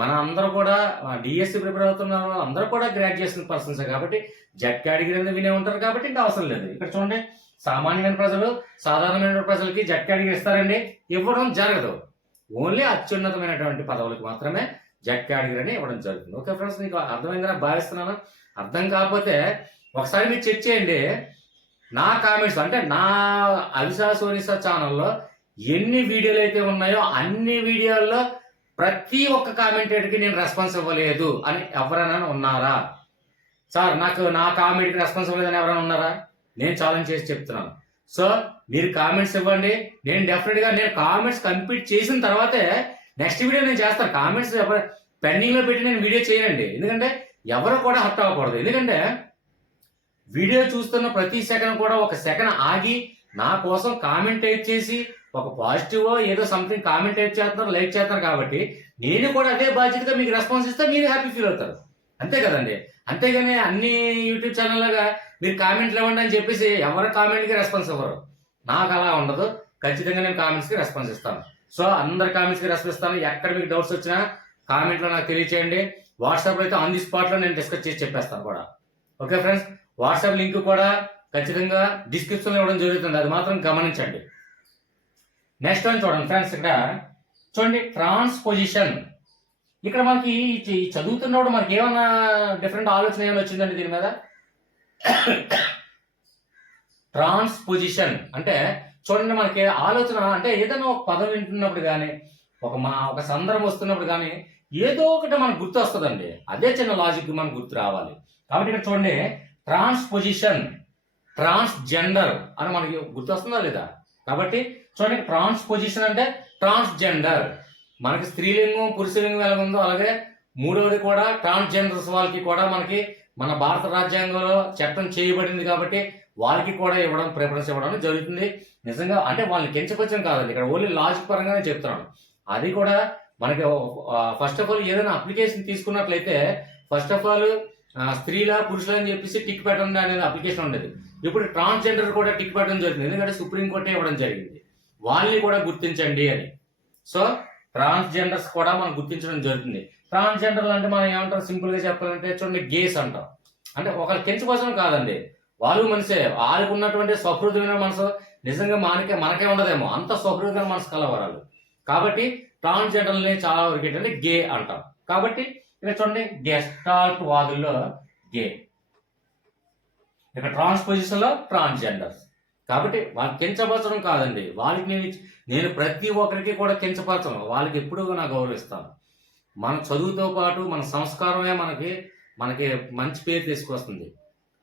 మన అందరూ కూడా డిఎస్సి ప్రిపేర్ అవుతున్న అందరూ కూడా గ్రాడ్యుయేషన్ పర్సన్స్ కాబట్టి జెడ్ కేటగిరీ అనేది వినే ఉంటారు కాబట్టి ఇంకా అవసరం లేదు. ఇక్కడ చూడండి, సామాన్యమైన ప్రజలు సాధారణమైన ప్రజలకి జెడ్ కేటగిరీ ఇస్తారండి, ఇవ్వడం జరగదు. ఓన్లీ అత్యున్నతమైనటువంటి పదవులకు మాత్రమే జెడ్ కేటగిరీ అని ఇవ్వడం జరుగుతుంది. ఓకే ఫ్రెండ్స్, మీకు అర్థమైందని భావిస్తున్నాను. అర్థం కాకపోతే ఒకసారి మీరు చెక్ చేయండి. నా కామెంట్స్ అంటే నా అవిసా సోనిసా ఛానల్లో ఎన్ని వీడియోలు అయితే ఉన్నాయో అన్ని వీడియోల్లో ప్రతి ఒక్క కామెంటేటర్కి నేను రెస్పాన్స్ ఇవ్వలేదు అని ఎవరైనా ఉన్నారా? సార్ నాకు నా కామెంట్కి రెస్పాన్స్ ఇవ్వలేదని ఎవరైనా ఉన్నారా? నేను ఛాలెంజ్ చేసి చెప్తున్నాను. సో మీరు కామెంట్స్ ఇవ్వండి, నేను డెఫినెట్గా నేను కామెంట్స్ కంప్లీట్ చేసిన తర్వాతే నెక్స్ట్ వీడియో నేను చేస్తాను. కామెంట్స్ పెండింగ్లో పెట్టి నేను వీడియో చేయనండి, ఎందుకంటే ఎవరు కూడా హర్ట్ అవ్వకూడదు. ఎందుకంటే వీడియో చూస్తున్న ప్రతి సెకండ్ కూడా ఒక సెకండ్ ఆగి నా కోసం కామెంట్ టైప్ చేసి ఒక పాజిటివ్ ఏదో సంథింగ్ కామెంట్ టైప్ చేస్తున్నారు, లైక్ చేస్తారు కాబట్టి నేను కూడా అదే బాధ్యతగా మీకు రెస్పాన్స్ ఇస్తే మీరు హ్యాపీ ఫీల్ అవుతారు, అంతే కదండి. అంతేగాని అన్ని యూట్యూబ్ ఛానల్లాగా మీరు కామెంట్లు ఇవ్వండి అని చెప్పేసి ఎవరి కామెంట్కి రెస్పాన్స్ ఇవ్వరు. నాకు అలా ఉండదు, ఖచ్చితంగా నేను కామెంట్స్కి రెస్పాన్స్ ఇస్తాను. సో అందరి కామెంట్స్కి రెస్పాన్స్ ఇస్తాను. ఎక్కడ మీకు డౌట్స్ వచ్చినా కామెంట్లో నాకు తెలియచేయండి. వాట్సాప్లో అయితే ఆన్ ది స్పాట్లో నేను డిస్కస్ చేసి చెప్పేస్తాను కూడా. ఓకే ఫ్రెండ్స్, వాట్సాప్ లింక్ కూడా ఖచ్చితంగా డిస్క్రిప్షన్లో ఇవ్వడం జరుగుతుంది, అది మాత్రం గమనించండి. నెక్స్ట్ వన్ చూడండి ఫ్రెండ్స్, ఇక్కడ చూడండి ట్రాన్స్పోజిషన్. ఇక్కడ మనకి చదువుతున్నప్పుడు మనకి ఏమైనా డిఫరెంట్ ఆలోచన ఏమైనా వచ్చిందండి దీని మీద? ట్రాన్స్పోజిషన్ అంటే చూడండి, మనకి ఆలోచన అంటే ఏదైనా ఒక పదం వింటున్నప్పుడు కానీ ఒక సందర్భం వస్తున్నప్పుడు కానీ ఏదో ఒకటి మనకు గుర్తు వస్తుందండి. అదే చిన్న లాజిక్ మనకు గుర్తు రావాలి. కాబట్టి ఇక్కడ చూడండి, ట్రాన్స్పోజిషన్, ట్రాన్స్జెండర్ అని మనకి గుర్తు వస్తుందా లేదా? కాబట్టి చూడండి, ట్రాన్స్పోజిషన్ అంటే ట్రాన్స్జెండర్. మనకి స్త్రీలింగం పురుషలింగం ఎలా ఉందో అలాగే మూడవది కూడా ట్రాన్స్జెండర్స్ వాళ్ళకి కూడా మనకి మన భారత రాజ్యాంగంలో చట్టం చేయబడింది కాబట్టి వాళ్ళకి కూడా ఇవ్వడం ప్రిఫరెన్స్ ఇవ్వడం జరుగుతుంది. నిజంగా అంటే వాళ్ళని కించపరచడం కాదండి, ఇక్కడ ఓన్లీ లాజిక్ పరంగానే చెప్తున్నాను. అది కూడా మనకి ఫస్ట్ ఆఫ్ ఆల్ ఏదైనా అప్లికేషన్ తీసుకున్నట్లయితే ఫస్ట్ ఆఫ్ ఆల్ స్త్రీల పురుషులు అని చెప్పేసి టిక్ పెట్టండి అనేది అప్లికేషన్ ఉండేది. ఇప్పుడు ట్రాన్స్జెండర్ కూడా టిక్ పెట్టడం జరిగింది, ఎందుకంటే సుప్రీంకోర్టే ఇవ్వడం జరిగింది వాళ్ళని కూడా గుర్తించండి అని. సో ట్రాన్స్జెండర్స్ కూడా మనం గుర్తించడం జరుగుతుంది. ట్రాన్స్జెండర్లు అంటే మనం ఏమంటారు, సింపుల్ గా చెప్పాలంటే చూడండి గేస్ అంటాం. అంటే ఒకరి కించపరచడం కాదండి, వాళ్ళు మనిషే, వాళ్ళకు ఉన్నటువంటి స్వహృదయమైన మనసు నిజంగా మనకే ఉండదేమో, అంత స్వహృదయమైన మనసు కలవరాలు. కాబట్టి ట్రాన్స్జెండర్ని చాలా వరకు ఏంటంటే గే అంటాం. కాబట్టి ఇక్కడ చూడండి, గెస్టాల్ట్ వాదుల్లో గే. ఇక ట్రాన్స్పోజిషన్లో ట్రాన్స్జెండర్స్. కాబట్టి వాళ్ళకి కించపరచడం కాదండి, వాళ్ళకి నేను ప్రతి ఒక్కరికి కూడా కించపరచను, వాళ్ళకి ఎప్పుడూ నా గౌరవిస్తాను. మన చదువుతో పాటు మన సంస్కారమే మనకి మంచి పేరు తీసుకొస్తుంది,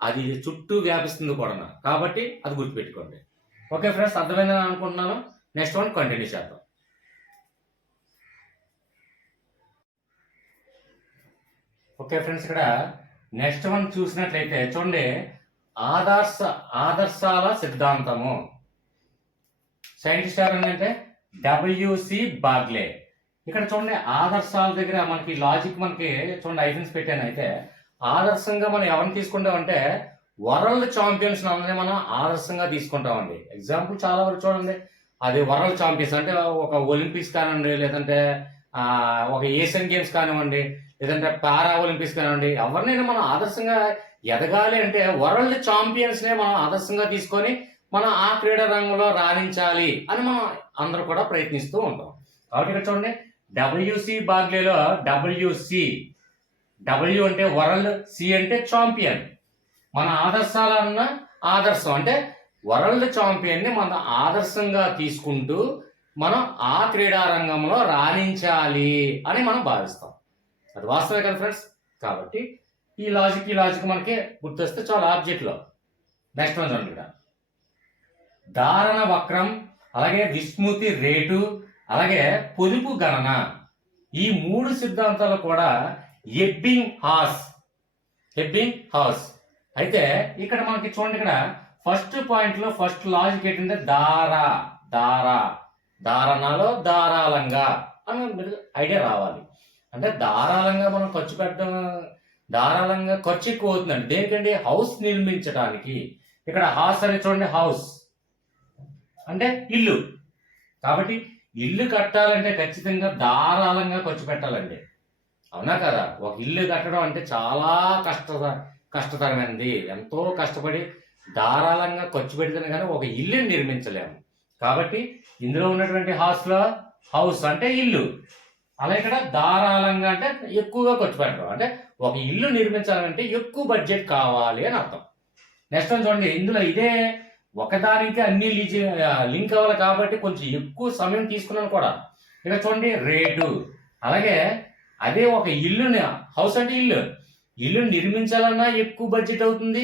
అది చుట్టూ వ్యాపిస్తుంది కూడా. కాబట్టి అది గుర్తుపెట్టుకోండి. ఓకే ఫ్రెండ్స్, అర్థమైందని అనుకుంటున్నాను. నెక్స్ట్ వన్ కంటిన్యూ చేద్దాం. ఓకే ఫ్రెండ్స్, ఇక్కడ నెక్స్ట్ వన్ చూసినట్లయితే చూడండి, ఆదర్శాల సిద్ధాంతము. సైంటిస్ట్ ఎవరంటే డబ్ల్యూసి బాగ్లే. ఇక్కడ చూడండి, ఆదర్శాల దగ్గర మనకి లాజిక్ చూడండి ఐఫన్స్ పెట్టాను. అయితే ఆదర్శంగా మనం ఎవరిని తీసుకుంటామంటే వరల్డ్ ఛాంపియన్స్ అందరినీ మనం ఆదర్శంగా తీసుకుంటామండి. ఎగ్జాంపుల్ చాలా వరకు చూడండి, అది వరల్డ్ ఛాంపియన్స్ అంటే ఒక ఒలింపిక్స్ కానివ్వండి, లేదంటే ఒక ఏషియన్ గేమ్స్ కానివ్వండి, లేదంటే పారా ఒలింపిక్స్ కానివ్వండి, ఎవరినైనా మనం ఆదర్శంగా ఎదగాలి అంటే వరల్డ్ ఛాంపియన్స్నే మనం ఆదర్శంగా తీసుకొని మనం ఆ క్రీడా రంగంలో రాణించాలి అని మనం అందరూ కూడా ప్రయత్నిస్తూ ఉంటాం. కాబట్టి ఇక్కడ చూడండి, డబ్ల్యూసి బాగ్లేలో డబ్ల్యూ అంటే వరల్డ్, సి అంటే ఛాంపియన్. మన ఆదర్శాలన్న ఆదర్శం అంటే వరల్డ్ ఛాంపియన్ని మన ఆదర్శంగా తీసుకుంటూ మనం ఆ క్రీడా రంగంలో రాణించాలి అని మనం భావిస్తాం. అది వాస్తవే కదా ఫ్రెండ్స్. కాబట్టి ఈ లాజిక్ మనకి గుర్తొస్తే చాలా ఆబ్జెక్ట్లో. నెక్స్ట్ వన్ చూడండి, ఇక్కడ ధారణ వక్రం, అలాగే విస్మృతి రేటు, అలాగే పొదుపు గణన, ఈ మూడు సిద్ధాంతాలు కూడా ఎబ్బింగ్ హాస్. అయితే ఇక్కడ మనకి చూడండి, ఇక్కడ ఫస్ట్ పాయింట్ లో ఫస్ట్ లాజిక్ ఏంటంటే ధారణలో ధారాళంగా అని ఐడియా రావాలి. అంటే ధారాళంగా మనం ఖర్చు పెట్టడం, ధారాళంగా ఖర్చు ఎక్కువ అవుతుందండి. దేనికండి? హౌస్ నిర్మించడానికి. ఇక్కడ హౌస్ అని చూడండి, హౌస్ అంటే ఇల్లు. కాబట్టి ఇల్లు కట్టాలంటే ఖచ్చితంగా ధారాళంగా ఖర్చు పెట్టాలండి, అవునా కదా? ఒక ఇల్లు కట్టడం అంటే చాలా కష్టతరమైనది. ఎంతో కష్టపడి ధారాళంగా ఖర్చు పెడితేనే కానీ ఒక ఇల్లుని నిర్మించలేము. కాబట్టి ఇందులో ఉన్నటువంటి హౌస్ అంటే ఇల్లు, అలా ఇక్కడ ధారాళంగా అంటే ఎక్కువగా ఖర్చు పెట్టడం. అంటే ఒక ఇల్లు నిర్మించాలంటే ఎక్కువ బడ్జెట్ కావాలి అని అర్థం. నెక్స్ట్ వన్ చూడండి, ఇందులో ఇదే ఒకదానికి అన్ని లింక్ అవ్వాలి కాబట్టి కొంచెం ఎక్కువ సమయం తీసుకున్నాను కూడా. ఇక్కడ చూడండి రేటు, అలాగే అదే ఒక ఇల్లుని, హౌస్ అంటే ఇల్లు నిర్మించాలన్నా ఎక్కువ బడ్జెట్ అవుతుంది,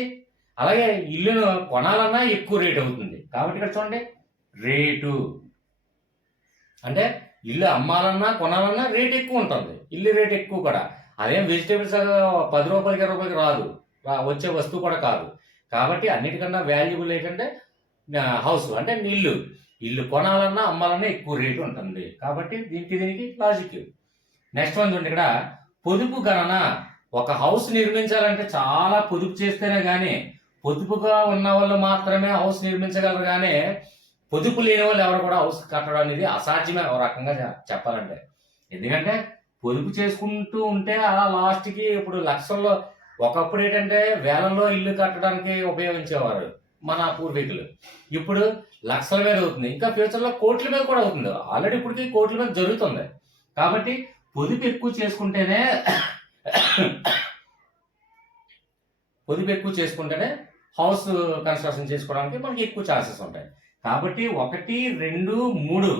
అలాగే ఇల్లును కొనాలన్నా ఎక్కువ రేట్ అవుతుంది. కాబట్టి ఇక్కడ చూడండి రేటు అంటే ఇల్లు అమ్మాలన్నా కొనాలన్నా రేట్ ఎక్కువ ఉంటుంది, ఇల్లు రేట్ ఎక్కువ కూడా. అదేం వెజిటేబుల్స్ 10 రూపాయలకి 20 రూపాయలకి వచ్చే వస్తువు కూడా కాదు. కాబట్టి అన్నిటికన్నా వాల్యుబుల్ ఏంటంటే హౌస్ అంటే ఇల్లు కొనాలన్నా అమ్మాలన్నా ఎక్కువ రేటు ఉంటుంది. కాబట్టి దీనికి లాజిక్. నెక్స్ట్ వన్ చూడండి, ఇక్కడ పొదుపు గణన. ఒక హౌస్ నిర్మించాలంటే చాలా పొదుపు చేస్తేనే కానీ, పొదుపుగా ఉన్న వాళ్ళు మాత్రమే హౌస్ నిర్మించగలరు, కానీ పొదుపు లేని వాళ్ళు ఎవరు కూడా హౌస్ కట్టడం అనేది అసాధ్యమే ఒక రకంగా చెప్పాలంటే. ఎందుకంటే పొదుపు చేసుకుంటూ ఉంటే అలా లాస్ట్కి ఇప్పుడు లక్షల్లో, ఒకప్పుడు ఏంటంటే వేలల్లో ఇల్లు కట్టడానికి ఉపయోగించేవారు మన పూర్వీకులు, ఇప్పుడు లక్షల మీద అవుతుంది, ఇంకా ఫ్యూచర్లో కోట్ల మీద కూడా అవుతుంది. ఆల్రెడీ ఇప్పటికీ కోట్ల మీద జరుగుతుంది. కాబట్టి పొదుపు ఎక్కువ చేసుకుంటేనే హౌస్ కన్స్ట్రక్షన్ చేసుకోవడానికి మనకి ఎక్కువ ఛాన్సెస్ ఉంటాయి. కాబట్టి 1, 2, 3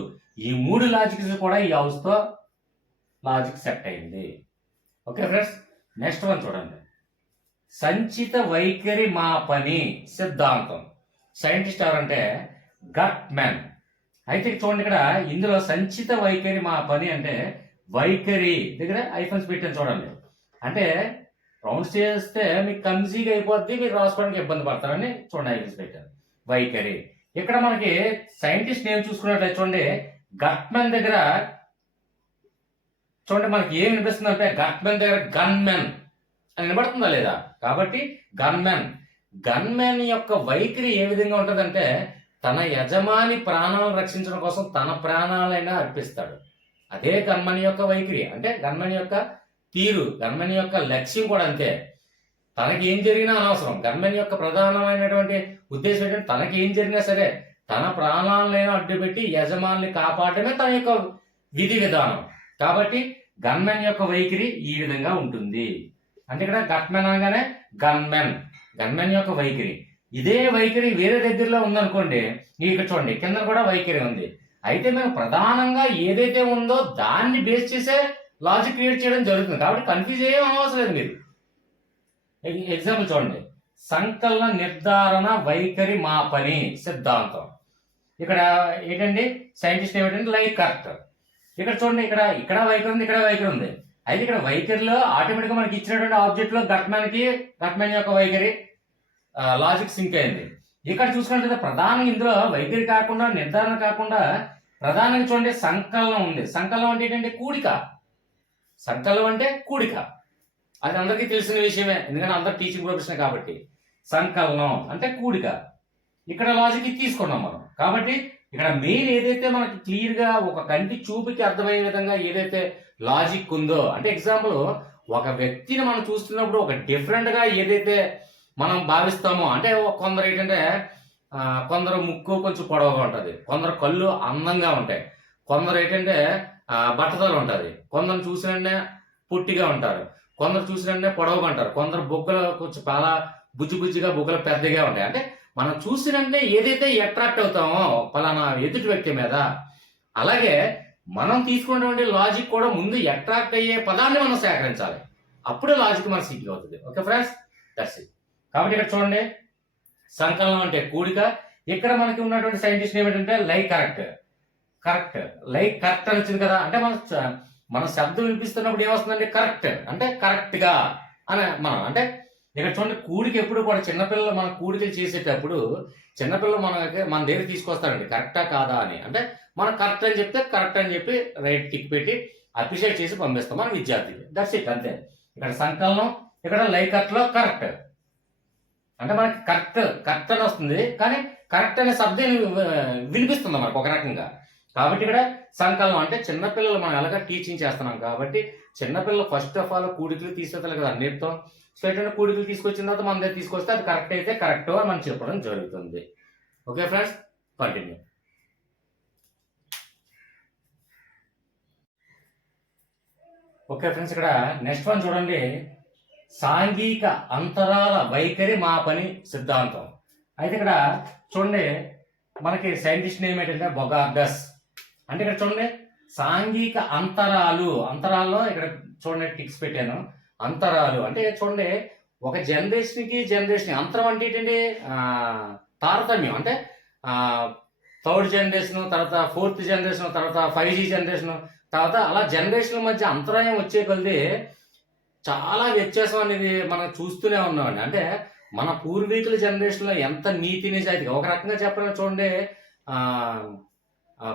ఈ 3 లాజిక్స్ కూడా ఈ హౌస్తో లాజిక్ సెట్ అయింది. ఓకే ఫ్రెండ్స్, నెక్స్ట్ వన్ చూడండి, సంచిత వైఖరి మాపని సిద్ధాంతం. సైంటిస్ట్ ఎవరంటే గట్మెన్. అయితే చూడండి, ఇక్కడ ఇందులో సంచిత వైఖరి మాపని అంటే వైఖరి దగ్గర ఐఫన్స్ పెట్టాను చూడండి. అంటే రౌండ్స్ చేస్తే మీకు కన్ఫ్యూజ్గా అయిపోద్ది, మీరు రాసుకోవడానికి ఇబ్బంది పడతారని చూడండి ఐఫన్స్ పెట్టాను. వైఖరి. ఇక్కడ మనకి సైంటిస్ట్ నేమ్ చూసుకున్నట్లయితే చూడండి, గట్మెన్ దగ్గర చూడండి మనకి ఏం వినిపిస్తుంది అంటే గట్మెన్ దగ్గర గన్మెన్ అని వినబడుతుందా లేదా? కాబట్టి గన్మెన్ యొక్క వైఖరి ఏ విధంగా ఉంటుందంటే తన యజమాని ప్రాణాలను రక్షించడం కోసం తన ప్రాణాలైనా అర్పిస్తాడు. అదే గన్మెన్ యొక్క వైఖరి. అంటే గన్మెన్ యొక్క తీరు, గన్మెన్ యొక్క లక్ష్యం కూడా అంతే. తనకి ఏం జరిగినా అనవసరం. గన్మెన్ యొక్క ప్రధానమైనటువంటి ఉద్దేశం ఏంటంటే తనకి ఏం జరిగినా సరే తన ప్రాణాలైనా అడ్డుపెట్టి యజమానిని కాపాడమే తన యొక్క విధి విధానం. కాబట్టి గన్మెన్ యొక్క వైఖరి ఈ విధంగా ఉంటుంది. అంటే ఇక్కడ గట్మెన్ అనగానే గన్మెన్ యొక్క వైఖరి. ఇదే వైఖరి వేరే దగ్గరలో ఉందనుకోండి, ఇక్కడ చూడండి కింద కూడా వైఖరి ఉంది. అయితే మేము ప్రధానంగా ఏదైతే ఉందో దాన్ని బేస్ చేసే లాజిక్ క్రియేట్ చేయడం జరుగుతుంది. కాబట్టి కన్ఫ్యూజ్ ఏం అవసరం లేదు మీరు. ఎగ్జాంపుల్ చూడండి, సంకలన నిర్ధారణ వైఖరి మాపని సిద్ధాంతం. ఇక్కడ ఏంటండి సైంటిస్ట్ ఏమిటంటే లైక్ కరెక్ట్. ఇక్కడ చూడండి, ఇక్కడ వైఖరి ఉంది, ఇక్కడ వైఖరి ఉంది. అయితే ఇక్కడ వైఖరిలో ఆటోమేటిక్గా మనకి ఇచ్చినటువంటి ఆబ్జెక్ట్ లో గట్మెన్ యొక్క వైఖరి లాజిక్ సింక్ అయింది. ఇక్కడ చూసుకుంటే ప్రధానంగా ఇందులో వైఖరి కాకుండా నిర్ధారణ కాకుండా ప్రధానంగా చూడండి సంకలనం ఉంది. సంకలనం అంటే ఏంటంటే కూడిక. సంకలనం అంటే కూడిక. అది అందరికీ తెలిసిన విషయమే, ఎందుకంటే అందరు టీచింగ్ ప్రొఫెషన్ కాబట్టి. సంకలనం అంటే కూడిక. ఇక్కడ లాజిక్ తీసుకున్నాం మనం. కాబట్టి ఇక్కడ మెయిన్ ఏదైతే మనకి క్లియర్ గా ఒక కంటి చూపుకి అర్థమయ్యే విధంగా ఏదైతే లాజిక్ ఉందో, అంటే ఎగ్జాంపుల్ ఒక వ్యక్తిని మనం చూస్తున్నప్పుడు ఒక డిఫరెంట్ గా ఏదైతే మనం భావిస్తామో, అంటే కొందరు ఏంటంటే కొందరు ముక్కు కొంచెం పొడవుగా ఉంటుంది, కొందరు కళ్ళు అందంగా ఉంటాయి, కొందరు ఏంటంటే బట్టతలు ఉంటుంది, కొందరు చూసినట్టే పుట్టిగా ఉంటారు, కొందరు చూసినట్టే పొడవుగా ఉంటారు, కొందరు బొగ్గలు కొంచెం చాలా బుజ్జిగా బొగ్గలు పెద్దగా ఉంటాయి. అంటే మనం చూసినట్టే ఏదైతే అట్రాక్ట్ అవుతామో పలానా ఎదుటి వ్యక్తి మీద, అలాగే మనం తీసుకున్నటువంటి లాజిక్ కూడా ముందు అట్రాక్ట్ అయ్యే పదాన్ని మనం సేకరించాలి. అప్పుడే లాజిక్ మన సింక్ అవుతుంది. Okay friends, that's it. కాబట్టి ఇక్కడ చూడండి, సంకలనం అంటే కూడిక. ఇక్కడ మనకి ఉన్నటువంటి సైంటిస్ట్ ఏమిటంటే లైక్ కరెక్ట్. లైక్ కరెక్ట్ అని వచ్చింది కదా, అంటే మన శబ్దం వినిపిస్తున్నప్పుడు ఏమొస్తుందంటే కరెక్ట్ అంటే కరెక్ట్ గా అని మనం, అంటే ఇక్కడ చూడండి కూడిక ఎప్పుడు కూడా చిన్నపిల్లలు మన కూడికలు చేసేటప్పుడు చిన్నపిల్లలు మన దగ్గర తీసుకొస్తారండి కరెక్టా కాదా అని. అంటే మనం కరెక్ట్ అని చెప్తే కరెక్ట్ అని చెప్పి రైట్ టిక్ పెట్టి అప్రిషియేట్ చేసి పంపిస్తాం మన విద్యార్థికి. దట్స్ ఇట్, అంతే. ఇక్కడ సంకలనం, ఇక్కడ లైకట్లో కరెక్ట్ అంటే మనకి కరెక్ట్ అని వస్తుంది, కానీ కరెక్ట్ అనే శబ్దం వినిపిస్తుంది మనకు ఒక రకంగా. కాబట్టి ఇక్కడ సంకలనం అంటే చిన్నపిల్లలు మనం ఎలాగ టీచింగ్ చేస్తున్నాం కాబట్టి చిన్నపిల్లలు ఫస్ట్ ఆఫ్ ఆల్ కూడికలు తీసుకెళ్తారు కదా అన్నిటితో. స్ట్రైట్ అయిన కూడికలు తీసుకొచ్చిన తర్వాత మన దగ్గర తీసుకొస్తే అది కరెక్ట్ అయితే కరెక్ట్ అని మనం చెప్పడం జరుగుతుంది. Okay friends, continue. Okay friends, ఇక్కడ నెక్స్ట్ వన్ చూడండి, సాంఘిక అంతరాల వైఖరి మాపని సిద్ధాంతం. అయితే ఇక్కడ చూడండి మనకి సైంటిస్ట్ నేమ్ ఏంటంటే బొగార్డస్. అంటే ఇక్కడ చూడండి సాంఘిక అంతరాల్లో ఇక్కడ చూడండి టిక్స్ పెట్టాను. అంతరాలు అంటే చూడండి ఒక జనరేషన్ అంతరం అంటే ఏంటండి తారతమ్యం. అంటే థర్డ్ జనరేషన్, తర్వాత 4th జనరేషన్, తర్వాత 5G జనరేషన్, తర్వాత అలా జనరేషన్ల మధ్య అంతరాయం వచ్చే కొద్దీ చాలా వ్యత్యాసం అనేది మనం చూస్తూనే ఉన్నామండి. అంటే మన పూర్వీకుల జనరేషన్లో ఎంత నీతి నిజాయితీగా, ఒక రకంగా చెప్పాలని చూడండి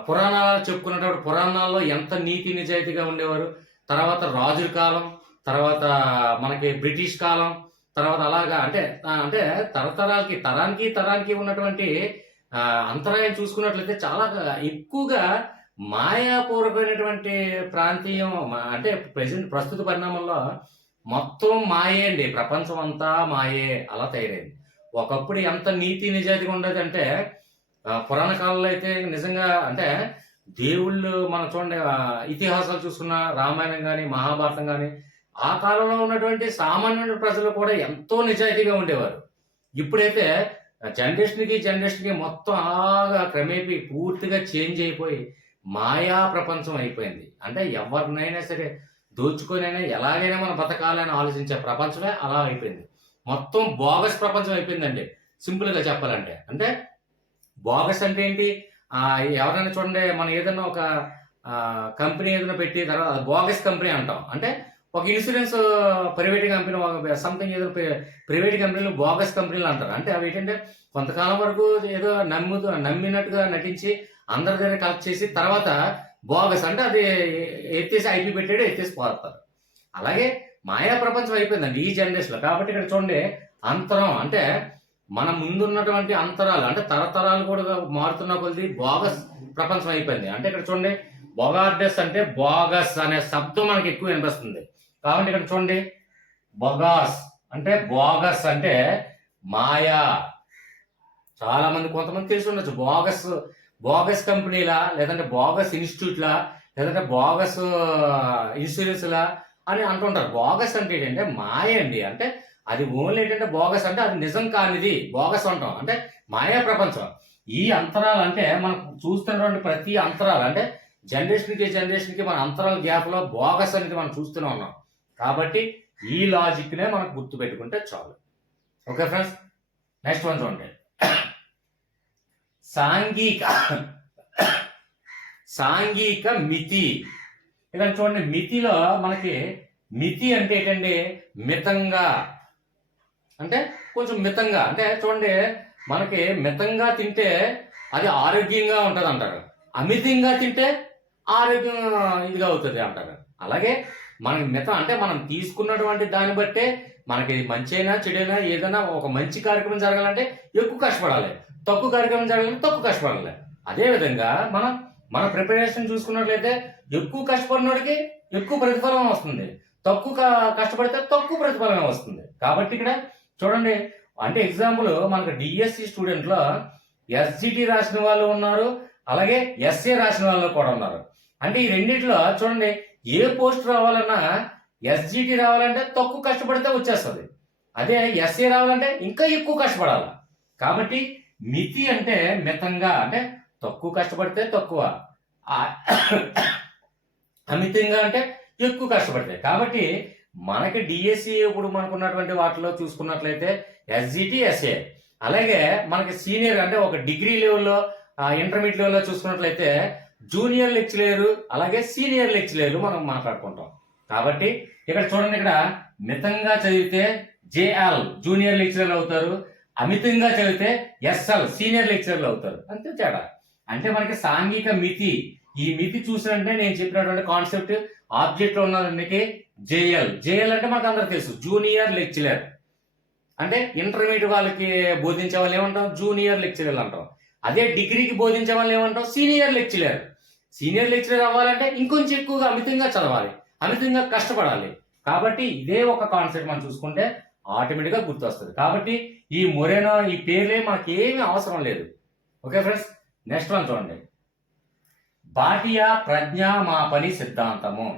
పురాణాలు చెప్పుకునేటప్పుడు పురాణాల్లో ఎంత నీతి నిజాయితీగా ఉండేవారు. తర్వాత రాజుల కాలం, తర్వాత మనకి బ్రిటిష్ కాలం, తర్వాత అలాగా అంటే అంటే తరానికి ఉన్నటువంటి అంతరాయం చూసుకున్నట్లయితే చాలా ఎక్కువగా మాయాపూర్వకమైనటువంటి ప్రాంతీయం. అంటే ప్రస్తుత పరిణామంలో మొత్తం మాయే అండి, ప్రపంచం అంతా మాయే అలా తయారైంది. ఒకప్పుడు ఎంత నీతి నిజాయితీగా ఉండేది అంటే పురాణ కాలంలో అయితే నిజంగా అంటే దేవుళ్ళు మనం చూడండి ఇతిహాసాలు చూసుకున్న రామాయణం కానీ మహాభారతం కానీ ఆ కాలంలో ఉన్నటువంటి సామాన్య ప్రజలు కూడా ఎంతో నిజాయితీగా ఉండేవారు. ఇప్పుడైతే జనరేషన్కి మొత్తం అలాగా క్రమేపీ పూర్తిగా చేంజ్ అయిపోయి మాయా ప్రపంచం అయిపోయింది. అంటే ఎవరినైనా సరే దోచుకొనైనా ఎలాగైనా మనం బతకాలని ఆలోచించే ప్రపంచమే అలా అయిపోయింది. మొత్తం బోగస్ ప్రపంచం అయిపోయిందండి సింపుల్గా చెప్పాలంటే. అంటే బోగస్ అంటే ఏంటి, ఎవరైనా చూడండి మనం ఏదైనా ఒక కంపెనీ ఏదైనా పెట్టి తర్వాత అది బోగస్ కంపెనీ అంటాం. అంటే ఒక ఇన్సూరెన్స్ ప్రైవేట్ కంపెనీ, సంథింగ్ ఏదో ప్రైవేట్ కంపెనీలు బోగస్ కంపెనీలు అంటారు. అంటే అవి ఏంటంటే కొంతకాలం వరకు ఏదో నమ్మినట్టుగా నటించి అందరి దగ్గర కలెక్ట్ చేసి తర్వాత బోగస్ అంటే అది ఎత్తేసి ఐపీ పెట్టాడు ఎత్తేసి పోతారు. అలాగే మాయా ప్రపంచం అయిపోయిందండి ఈ జనరేషన్లో. కాబట్టి ఇక్కడ చూడండి అంతరం అంటే మన ముందున్నటువంటి అంతరాలు అంటే తరతరాలు కూడా మారుతున్న కొద్ది బోగస్ ప్రపంచం అయిపోయింది. అంటే ఇక్కడ చూడండి బొగార్డస్ అంటే బోగస్ అనే శబ్దం మనకి ఎక్కువ వినిపిస్తుంది. కాబట్టి ఇక్కడ చూడండి బోగస్ అంటే మాయా. చాలా మంది కొంతమంది తెలిసి ఉండొచ్చు బోగస్ కంపెనీలా, లేదంటే బోగస్ ఇన్స్టిట్యూట్లా, లేదంటే బోగస్ ఇన్సూరెన్స్లా అని అంటుంటారు. బోగస్ అంటే ఏంటంటే మాయ అండి. అంటే అది ఓన్లీ ఏంటంటే బోగస్ అంటే అది నిజం కానిది, బోగస్ అంటాం, అంటే మాయా ప్రపంచం. ఈ అంతరాలు అంటే మనం చూస్తున్నటువంటి ప్రతి అంతరాలు అంటే జనరేషన్కి మన అంతరాల గ్యాప్లో బోగస్ అనేది మనం చూస్తూనే ఉన్నాం. కాబట్టి ఈ లాజిక్నే మనం గుర్తుపెట్టుకుంటే చాలు. ఓకే ఫ్రెండ్స్, నెక్స్ట్ వన్ చూడండి. సాంఘిక మితి. ఇక్కడ చూడండి, మితిలో మనకి మితి అంటే ఏంటంటే మితంగా, అంటే కొంచెం మితంగా, అంటే చూడండి మనకి మితంగా తింటే అది ఆరోగ్యంగా ఉంటుంది అంటారు, అమితంగా తింటే ఆరోగ్యం ఇదిగా అవుతుంది అంటారు. అలాగే మనకి మితం అంటే మనం తీసుకున్నటువంటి దాన్ని బట్టే మనకి మంచి అయినా చెడైనా ఏదైనా ఒక మంచి కార్యక్రమం జరగాలంటే ఎక్కువ కష్టపడాలి, తక్కువ కార్యక్రమం జరగాలంటే తక్కువ కష్టపడాలి. అదేవిధంగా మన ప్రిపరేషన్ చూసుకున్నట్లయితే ఎక్కువ కష్టపడినోడికి ఎక్కువ ప్రతిఫలం వస్తుంది, తక్కువ కష్టపడితే తక్కువ ప్రతిఫలమే వస్తుంది. కాబట్టి ఇక్కడ చూడండి, అంటే ఎగ్జాంపుల్ మనకు డిఎస్సి స్టూడెంట్లో ఎస్జిటి రాసిన వాళ్ళు ఉన్నారు, అలాగే ఎస్ఏ రాసిన వాళ్ళు కూడా ఉన్నారు. అంటే ఈ రెండిట్లో చూడండి, ఏ పోస్ట్ రావాలన్నా ఎస్జిటి రావాలంటే తక్కువ కష్టపడితే వచ్చేస్తుంది, అదే ఎస్ఏ రావాలంటే ఇంకా ఎక్కువ కష్టపడాలి. కాబట్టి మితి అంటే మితంగా, అంటే తక్కువ కష్టపడితే తక్కువ, అమితంగా అంటే ఎక్కువ కష్టపడితే. కాబట్టి మనకి డిఎస్సి ఇప్పుడు మనకున్నటువంటి వాటిలో చూసుకున్నట్లయితే ఎస్జిటి, ఎస్ఏ, అలాగే మనకి సీనియర్ అంటే ఒక డిగ్రీ లెవెల్లో ఇంటర్మీడియట్ లెవెల్లో చూసుకున్నట్లయితే జూనియర్ లెక్చరర్ అలాగే సీనియర్ లెక్చరర్ మనం మాట్లాడుకుంటాం. కాబట్టి ఇక్కడ చూడండి, ఇక్కడ మితంగా చదివితే జేఎల్ జూనియర్ లెక్చరర్ అవుతారు, అమితంగా చదివితే ఎస్ఎల్ సీనియర్ లెక్చరర్లు అవుతారు, అంతే తేడా. అంటే మనకి సాంఘిక మితి, ఈ మితి చూసినట్టే నేను చెప్పినటువంటి కాన్సెప్ట్ ఆబ్జెక్ట్ లో ఉన్నదానికి జేఎల్ అంటే మనకు అందరూ తెలుసు, జూనియర్ లెక్చరర్. అంటే ఇంటర్మీడియట్ వాళ్ళకి బోధించే వాళ్ళు ఏమంటాం, జూనియర్ లెక్చరర్ అంటాం. అదే డిగ్రీకి బోధించే వాళ్ళు ఏమంటాం, సీనియర్ లెక్చరర్. సీనియర్ లెక్చరర్ అవ్వాలంటే ఇంకొంచెం ఎక్కువగా అమితంగా చదవాలి, అమితంగా కష్టపడాలి. కాబట్టి ఇదే ఒక కాన్సెప్ట్ మనం చూసుకుంటే ఆటోమేటిక్గా గుర్తొస్తుంది. కాబట్టి ఈ మొరేనో ఈ పేర్లే మనకి ఏమీ అవసరం లేదు. ఓకే ఫ్రెండ్స్, నెక్స్ట్ వన్ చూడండి. భాటియా ప్రజ్ఞామాపని సిద్ధాంతము.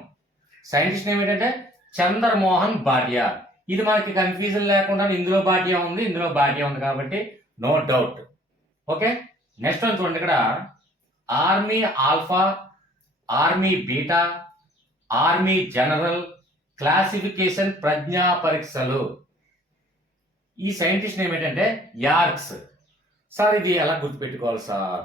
సైంటిస్ట్ నేమ్ ఏంటంటే చంద్రమోహన్ భాటియా. ఇది మనకి కన్ఫ్యూజన్ లేకుండా ఇందులో భాటియా ఉంది, ఇందులో భాటియా ఉంది, కాబట్టి no doubt. Okay, next one చూడండి. ఇక్కడ army alpha, army beta, army general classification ప్రజ్ఞా పరీక్షలు. ఈ సైంటిస్ట్ నేమ్ ఏంటంటే యార్క్స్. సార్ ఇది ఎలా గుర్తుపెట్టుకోవాలి సార్?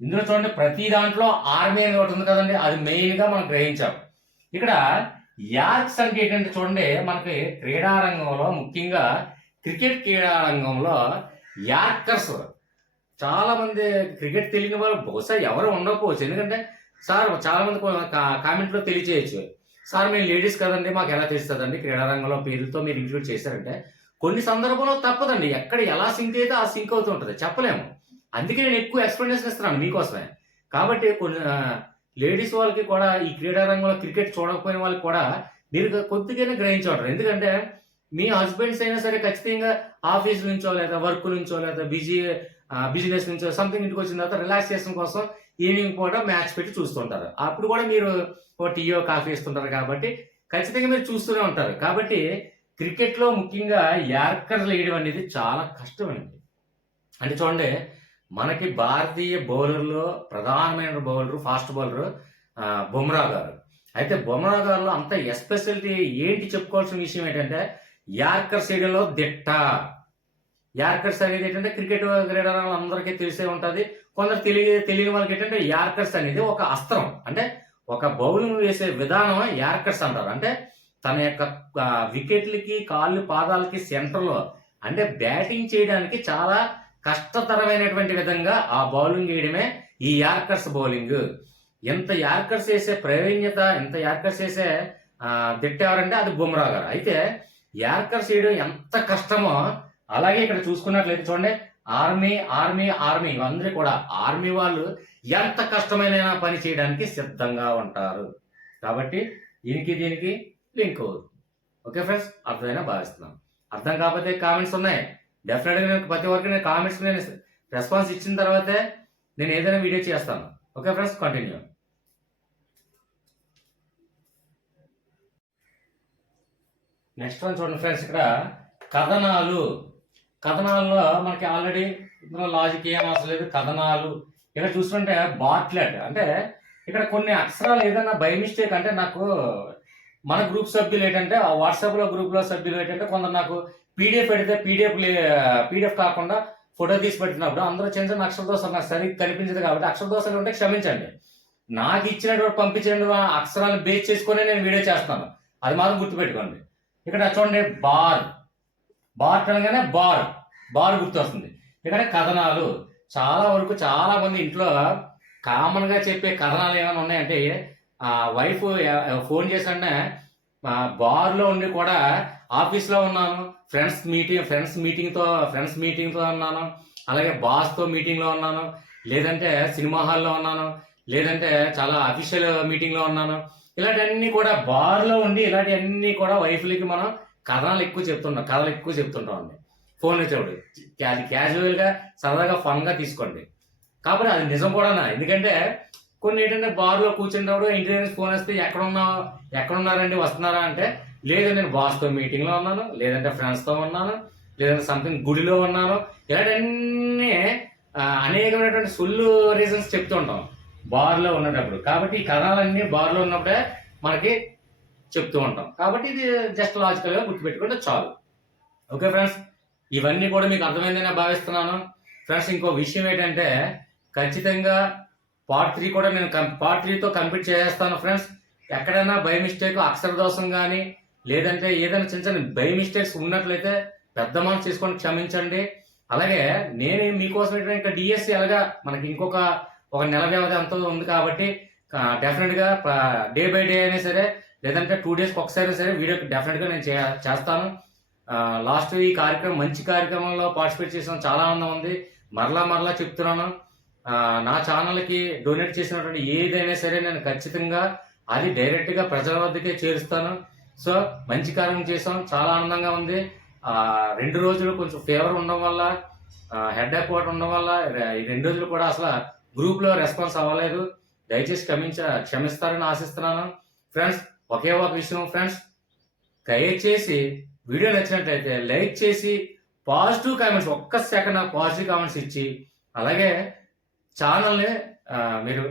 ఇందులో చూడండి, ప్రతి దాంట్లో ఆర్మీ అనేది ఒకటి ఉంది కదండి, అది మెయిన్ గా మనం గ్రహించాం. ఇక్కడ యార్క్స్ అంటే ఏంటంటే చూడండి, మనకి క్రీడారంగంలో ముఖ్యంగా క్రికెట్ క్రీడారంగంలో యార్కర్స్ చాలా మంది, క్రికెట్ తెలియని వాళ్ళు బహుశా ఎవరు ఉండకపోవచ్చు. ఎందుకంటే సార్ చాలా మంది కామెంట్లో తెలియచేయచ్చు, సార్ మేము లేడీస్ కదండి మాకు ఎలా తెలుస్తుందండి క్రీడారంగంలో పేర్లతో మీరు ఇంక్లూడ్ చేశారంటే. కొన్ని సందర్భంలో తప్పదండి, ఎక్కడ ఎలా సింక్ అయితే ఆ సింక్ అవుతూ ఉంటుంది, చెప్పలేము. అందుకే నేను ఎక్కువ ఎక్స్ప్లెనేషన్ ఇస్తున్నాను మీకోసమే. కాబట్టి కొన్ని లేడీస్ వాళ్ళకి కూడా ఈ క్రీడారంగంలో క్రికెట్ చూడకపోయిన వాళ్ళకి కూడా మీరు కొద్దిగానే గ్రహించవటం. ఎందుకంటే మీ హస్బెండ్స్ అయినా సరే ఖచ్చితంగా ఆఫీస్ నుంచో లేదా వర్క్ నుంచో లేదా బిజినెస్ నుంచో సంథింగ్ ఇంటికి వచ్చిన తర్వాత రిలాక్సేషన్ కోసం ఈవినింగ్ పూట మ్యాచ్ పెట్టి చూస్తుంటారు. అప్పుడు కూడా మీరు ఓ టీయో కాఫీ ఇస్తుంటారు, కాబట్టి ఖచ్చితంగా మీరు చూస్తూనే ఉంటారు. కాబట్టి క్రికెట్లో ముఖ్యంగా యార్కర్ వేయడం అనేది చాలా కష్టమండి. అంటే చూడండి, మనకి భారతీయ బౌలర్లో ప్రధానమైన బౌలర్ ఫాస్ట్ బౌలర్ బుమ్రా గారు. అయితే బుమ్రా గారిలో అంత ఎస్పెషాలిటీ ఏంటి చెప్పుకోవాల్సిన విషయం ఏంటంటే యార్కర్స్ వేయడంలో దిట్ట. యార్కర్స్ అనేది ఏంటంటే క్రికెట్ క్రీడారంగంలో అందరికీ తెలిసే ఉంటుంది, కొందరు తెలియని వాళ్ళకి ఏంటంటే యార్కర్స్ అనేది ఒక అస్త్రం. అంటే ఒక బౌలింగ్ వేసే విధానం యార్కర్స్ అంటారు. అంటే తన యొక్క వికెట్లకి కాళ్ళు పాదాలకి సెంటర్లో, అంటే బ్యాటింగ్ చేయడానికి చాలా కష్టతరమైనటువంటి విధంగా ఆ బౌలింగ్ వేయడమే ఈ యార్కర్స్ బౌలింగ్. ఎంత యార్కర్స్ వేసే ప్రావీణ్యత, ఎంత యార్కర్స్ వేసే దిట్ట ఎవరంటే అది బుమ్రా గారు. అయితే యార్కర్స్ వేయడం ఎంత కష్టమో అలాగే ఇక్కడ చూసుకున్నట్లయితే చూడండి, ఆర్మీ ఆర్మీ ఆర్మీ ఇవందరూ కూడా ఆర్మీ వాళ్ళు ఎంత కష్టమైన పని చేయడానికి సిద్ధంగా ఉంటారు. కాబట్టి దీనికి లింక్ అవుతుంది. ఓకే ఫ్రెండ్స్, అర్థమైనా భావిస్తున్నాను. అర్థం కాకపోతే కామెంట్స్ ఉన్నాయి, డెఫినెట్గా నేను ప్రతి ఒక్కరికి నేను కామెంట్స్ నేను రెస్పాన్స్ ఇచ్చిన తర్వాతే నేను ఏదైనా వీడియో చేస్తాను. Okay friends, continue. Next one చూడండి ఫ్రెండ్స్, ఇక్కడ కథనాలు. కథనాల్లో మనకి ఆల్రెడీ ఇందులో లాజిక్ ఏం అవసరం లేదు. కథనాలు ఇక్కడ చూసుకుంటే బాట్లెట్ అంటే ఇక్కడ కొన్ని అక్షరాలు ఏదైనా బై మిస్టేక్ అంటే నాకు మన గ్రూప్ సభ్యులు ఏంటంటే వాట్సాప్లో గ్రూప్లో సభ్యులు ఏంటంటే కొందరు నాకు పీడిఎఫ్ పెడితే పీడిఎఫ్ కాకుండా ఫోటో తీసి పెట్టినప్పుడు అందరూ చిన్న చిన్న అక్షర దోషాలు నాకు సరిగ్గా కనిపించదు కాబట్టి అక్షర దోషాలు ఉంటే క్షమించండి. నాకు ఇచ్చినటువంటి పంపించిన అక్షరాలను బేస్ చేసుకునే నేను వీడియో చేస్తాను, అది మాత్రం గుర్తుపెట్టుకోండి. ఇక్కడ చూడండి బార్ అనగానే బార్ గుర్తు వస్తుంది. ఇక్కడ కథనాలు చాలా వరకు చాలా మంది ఇంట్లో కామన్ గా చెప్పే కథనాలు ఏమైనా ఉన్నాయంటే వైఫ్ ఫోన్ చేసంటే బార్లో ఉండి కూడా ఆఫీస్లో ఉన్నాను, ఫ్రెండ్స్ మీటింగ్తో ఉన్నాను, అలాగే బాస్తో మీటింగ్లో ఉన్నాను, లేదంటే సినిమా హాల్లో ఉన్నాను, లేదంటే చాలా అఫీషియల్ మీటింగ్లో ఉన్నాను, ఇలాంటివన్నీ కూడా బార్లో ఉండి ఇలాంటివన్నీ కూడా వైఫ్లకి మనం కథలు ఎక్కువ చెప్తుంటాం అండి. ఫోన్ వచ్చేప్పుడు అది క్యాజువల్గా సరదాగా ఫన్గా తీసుకోండి. కాబట్టి అది నిజం కూడా, ఎందుకంటే కొన్ని ఏంటంటే బార్లో కూర్చున్నప్పుడు ఇంటి నుంచి ఫోన్ వస్తే ఎక్కడున్నారండి వస్తున్నారా అంటే లేదు నేను బాస్తో మీటింగ్లో ఉన్నాను, లేదంటే ఫ్రెండ్స్తో ఉన్నాను, లేదంటే సంథింగ్ గుడిలో ఉన్నాను, ఇలాంటివన్నీ అనేకమైనటువంటి సొల్లు రీజన్స్ చెప్తూ ఉంటాం బార్లో ఉన్నప్పుడు. కాబట్టి ఈ కథనాలన్నీ బార్లో ఉన్నప్పుడే మనకి చెప్తూ ఉంటాం. కాబట్టి ఇది జస్ట్ లాజికల్గా గుర్తుపెట్టుకుంటే చాలు. ఓకే ఫ్రెండ్స్, ఇవన్నీ కూడా మీకు అర్థమైందని భావిస్తున్నాను. ఫ్రెండ్స్, ఇంకో విషయం ఏంటంటే ఖచ్చితంగా పార్ట్ 3 కూడా నేను పార్ట్ 3తో కంప్లీట్ చేసేస్తాను ఫ్రెండ్స్. ఎక్కడైనా బై మిస్టేక్ అక్షర దోషం కానీ లేదంటే ఏదైనా చిన్న చిన్న బై మిస్టేక్స్ ఉన్నట్లయితే పెద్ద మనసు చేసుకొని క్షమించండి. అలాగే నేను మీకోసం ఏంటంటే ఇంకా డిఎస్సి అలాగా మనకి ఇంకొక నెల వ్యవధి అంతా ఉంది కాబట్టి డెఫినెట్గా డే బై డే అయినా సరే లేదంటే 2 డేస్కి ఒకసారి సరే వీడియో డెఫినెట్గా నేను చేస్తాను. లాస్ట్ ఈ కార్యక్రమం మంచి కార్యక్రమంలో పార్టిసిపేట్ చేసిన చాలా ఆనందం ఉంది. మరలా చెప్తున్నాను, నా ఛానల్కి డొనేట్ చేసినటువంటి ఏదైనా సరే నేను ఖచ్చితంగా అది డైరెక్ట్గా ప్రజల వద్దకే చేరుస్తాను. సో మంచి కార్యం చేసాం, చాలా ఆనందంగా ఉంది. 2 రోజులు కొంచెం ఫీవర్ ఉండడం వల్ల హెడ్ ఎక్ ఉండడం వల్ల ఈ 2 రోజులు కూడా అసలు గ్రూప్లో రెస్పాన్స్ అవ్వలేదు. దయచేసి క్షమిస్తారని ఆశిస్తున్నాను. ఫ్రెండ్స్, ఒకే ఒక విషయం ఫ్రెండ్స్, దయచేసి వీడియో నచ్చినట్లయితే లైక్ చేసి పాజిటివ్ కామెంట్స్ ఒక్క సెకండ్ పాజిటివ్ కామెంట్స్ ఇచ్చి అలాగే ఛానల్ని మీరు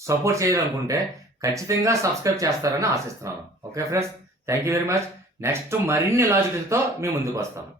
సపోర్ట్ చేయాలనుకుంటే ఖచ్చితంగా సబ్స్క్రైబ్ చేస్తారని ఆశిస్తున్నాను. Okay friends, thank you very much. Next మరిన్ని లాజికల్తో మీ ముందుకు వస్తాను.